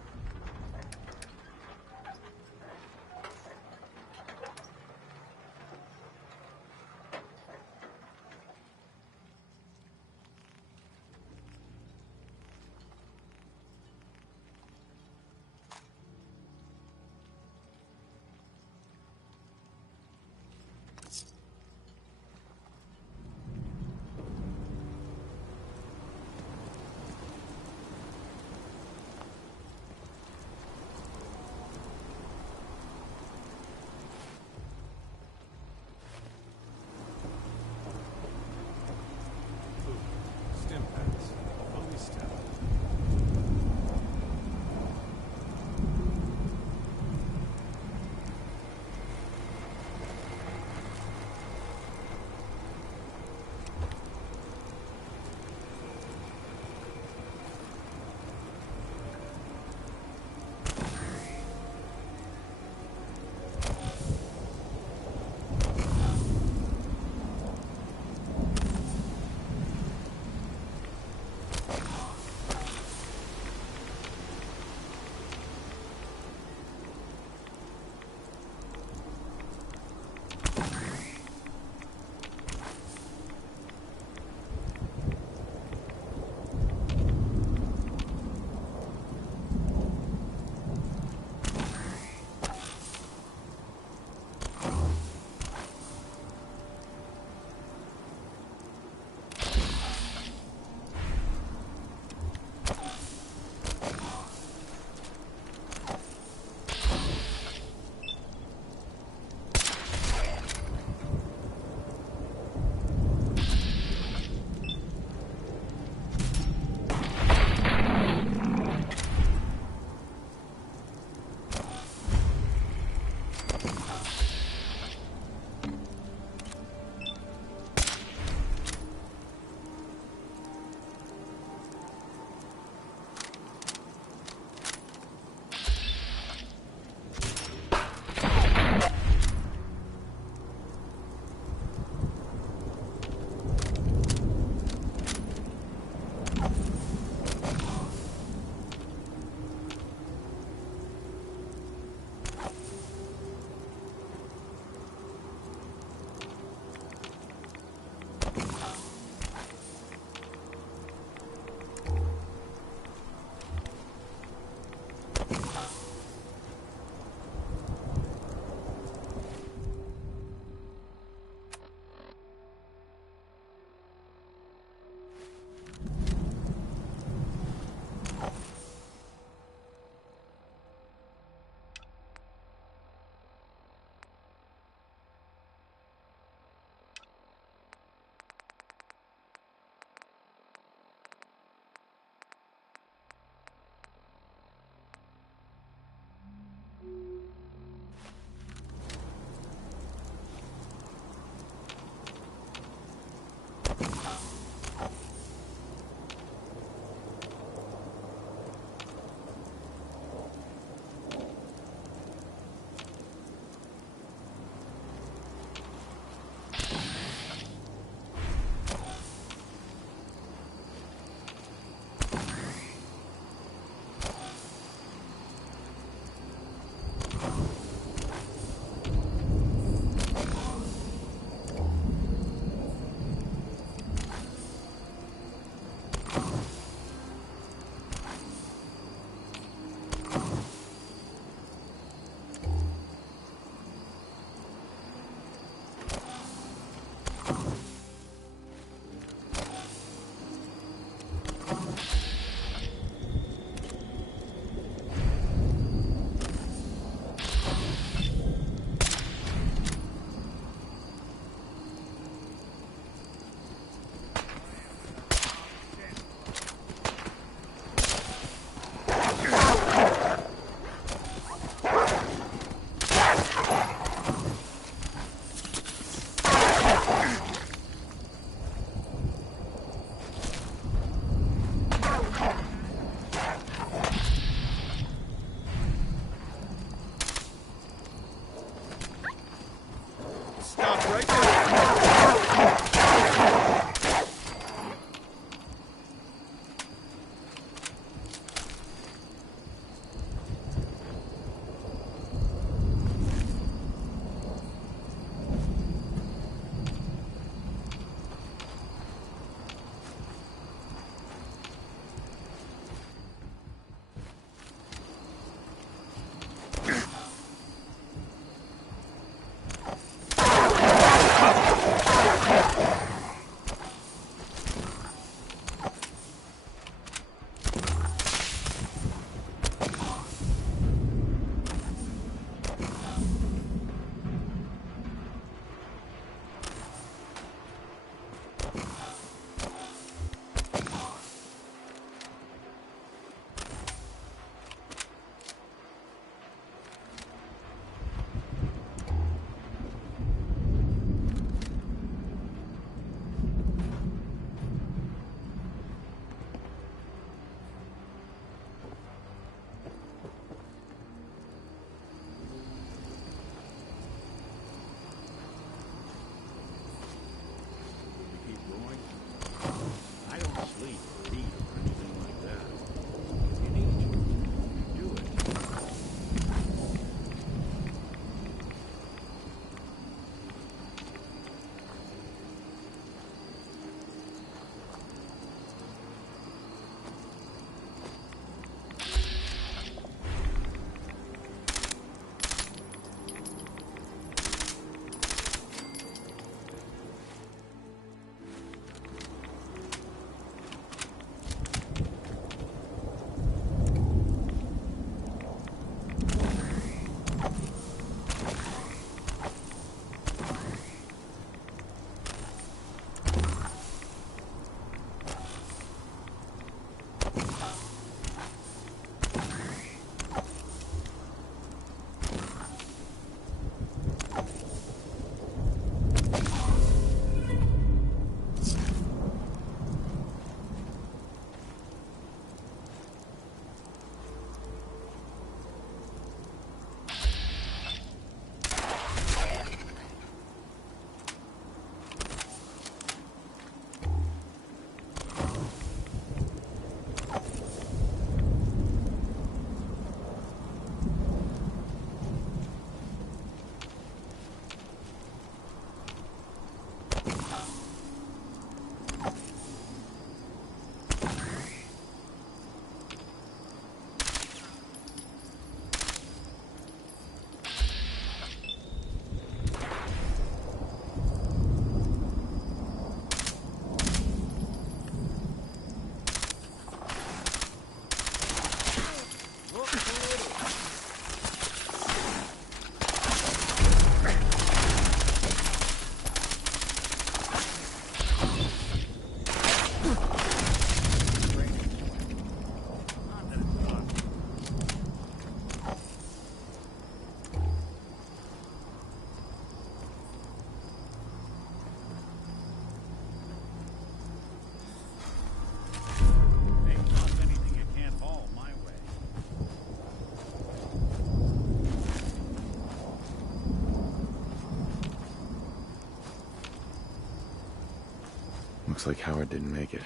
Looks like Howard didn't make it.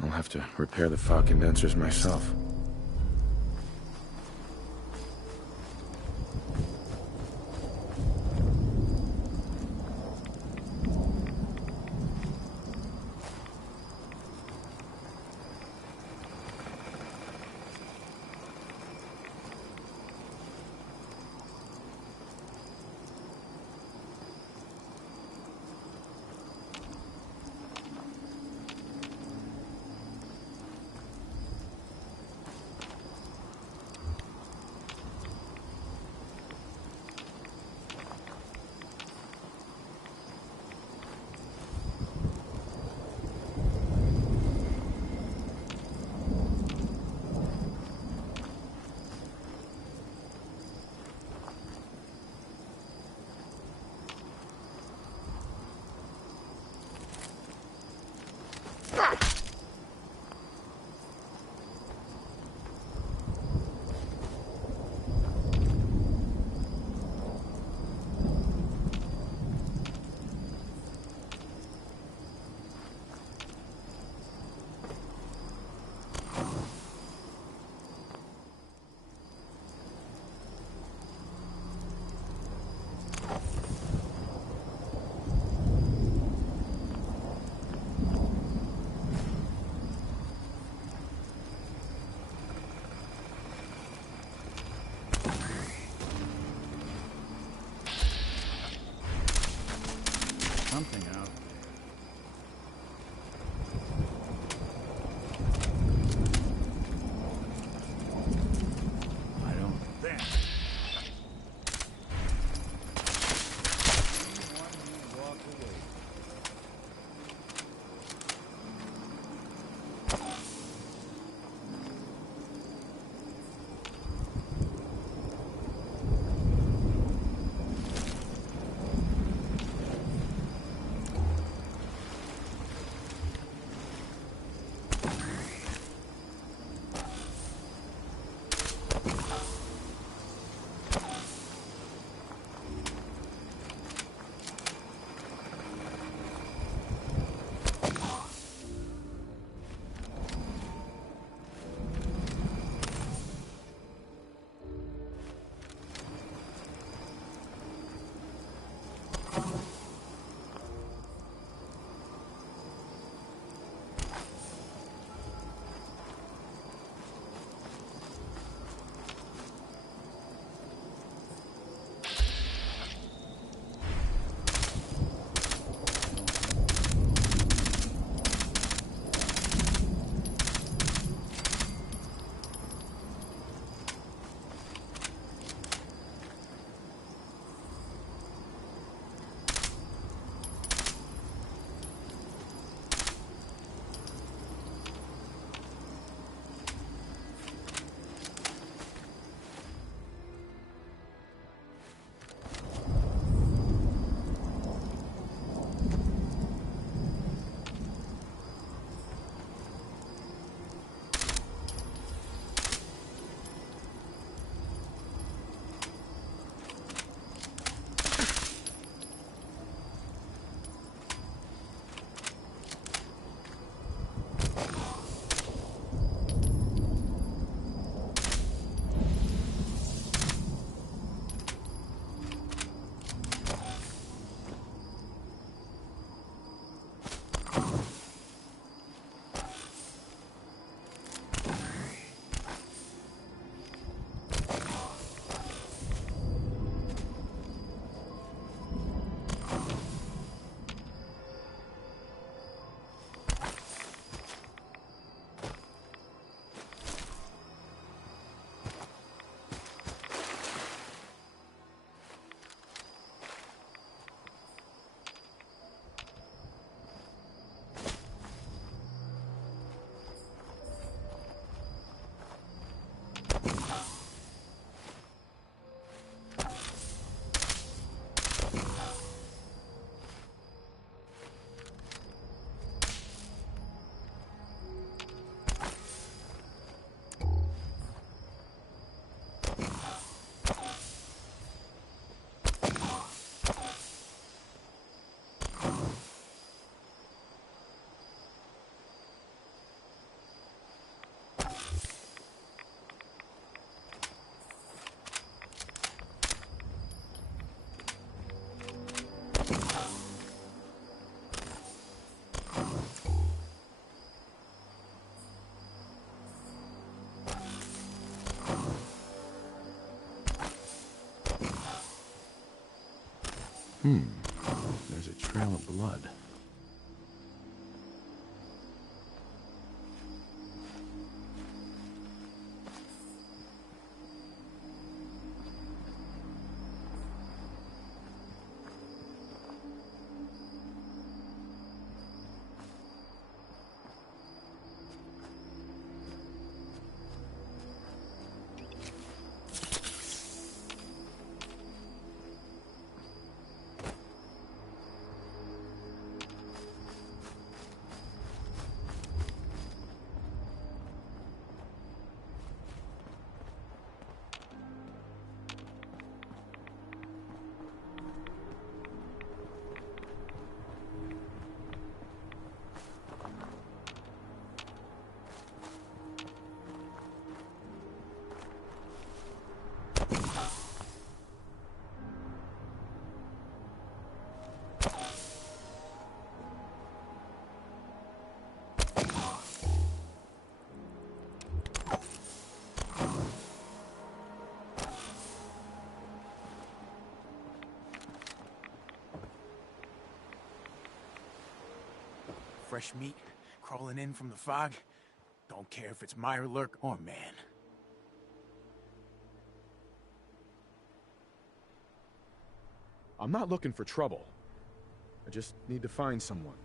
I'll have to repair the fog condensers myself. something out. I don't think. Anyone who walk away. There's a trail of blood. fresh meat crawling in from the fog. Don't care if it's Mirelurk or man. I'm not looking for trouble. I just need to find someone.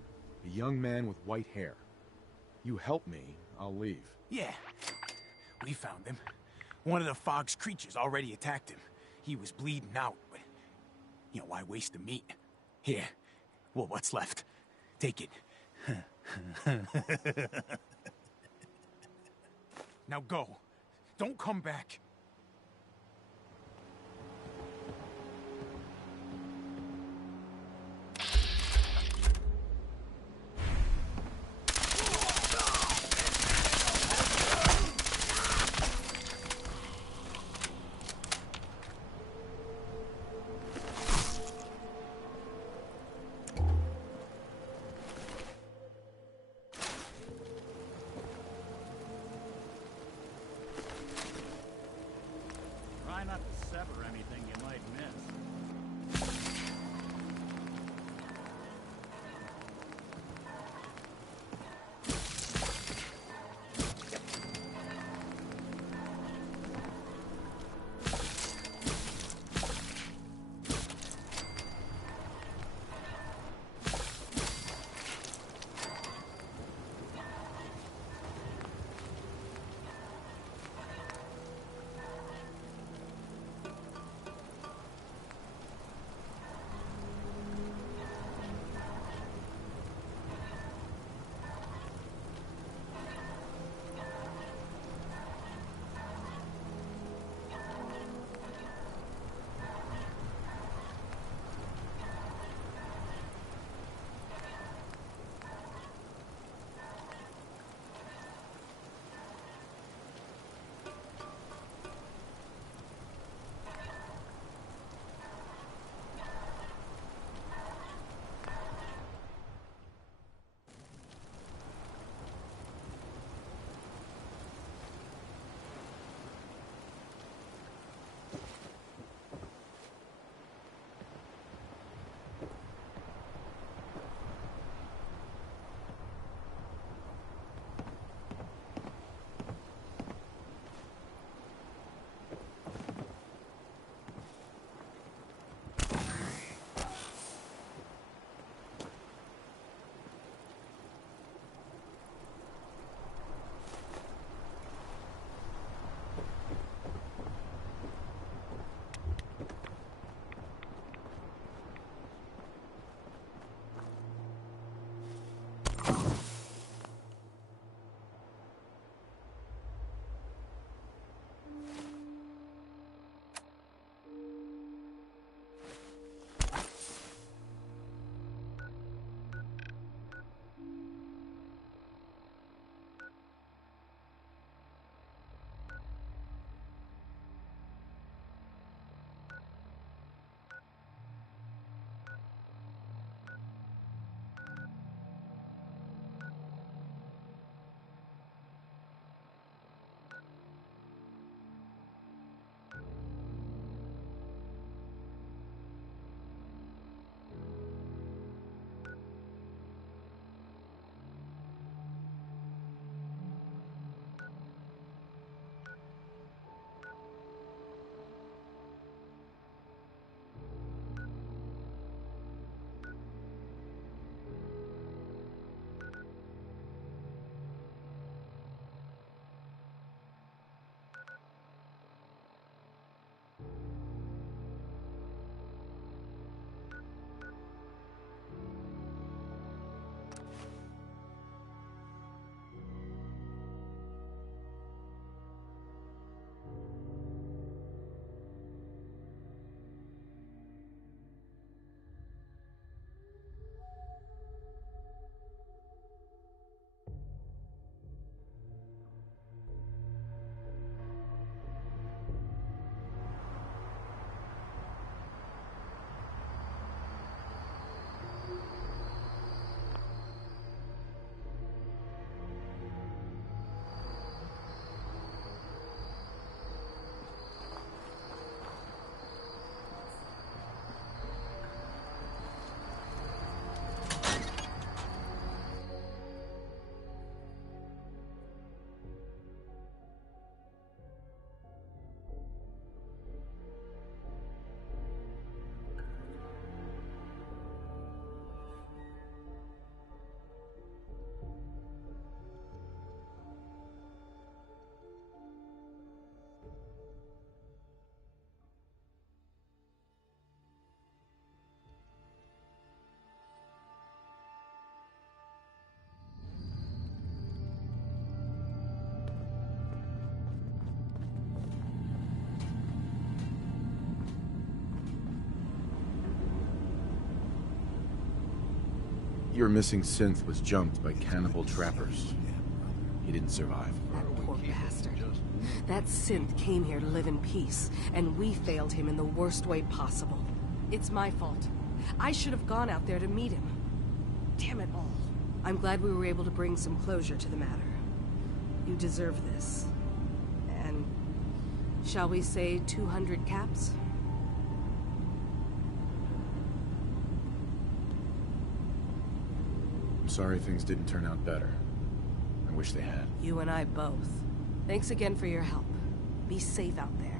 A young man with white hair. You help me, I'll leave. Yeah, we found him. One of the fog's creatures already attacked him. He was bleeding out, but... You know, why waste the meat? Here. Well, what's left? Take it. Now go. Don't come back. your missing synth was jumped by cannibal trappers. He didn't survive. That poor bastard. That synth came here to live in peace, and we failed him in the worst way possible. It's my fault. I should have gone out there to meet him. Damn it all. I'm glad we were able to bring some closure to the matter. You deserve this. And shall we say 200 caps? I'm sorry things didn't turn out better. I wish they had. You and I both. Thanks again for your help. Be safe out there.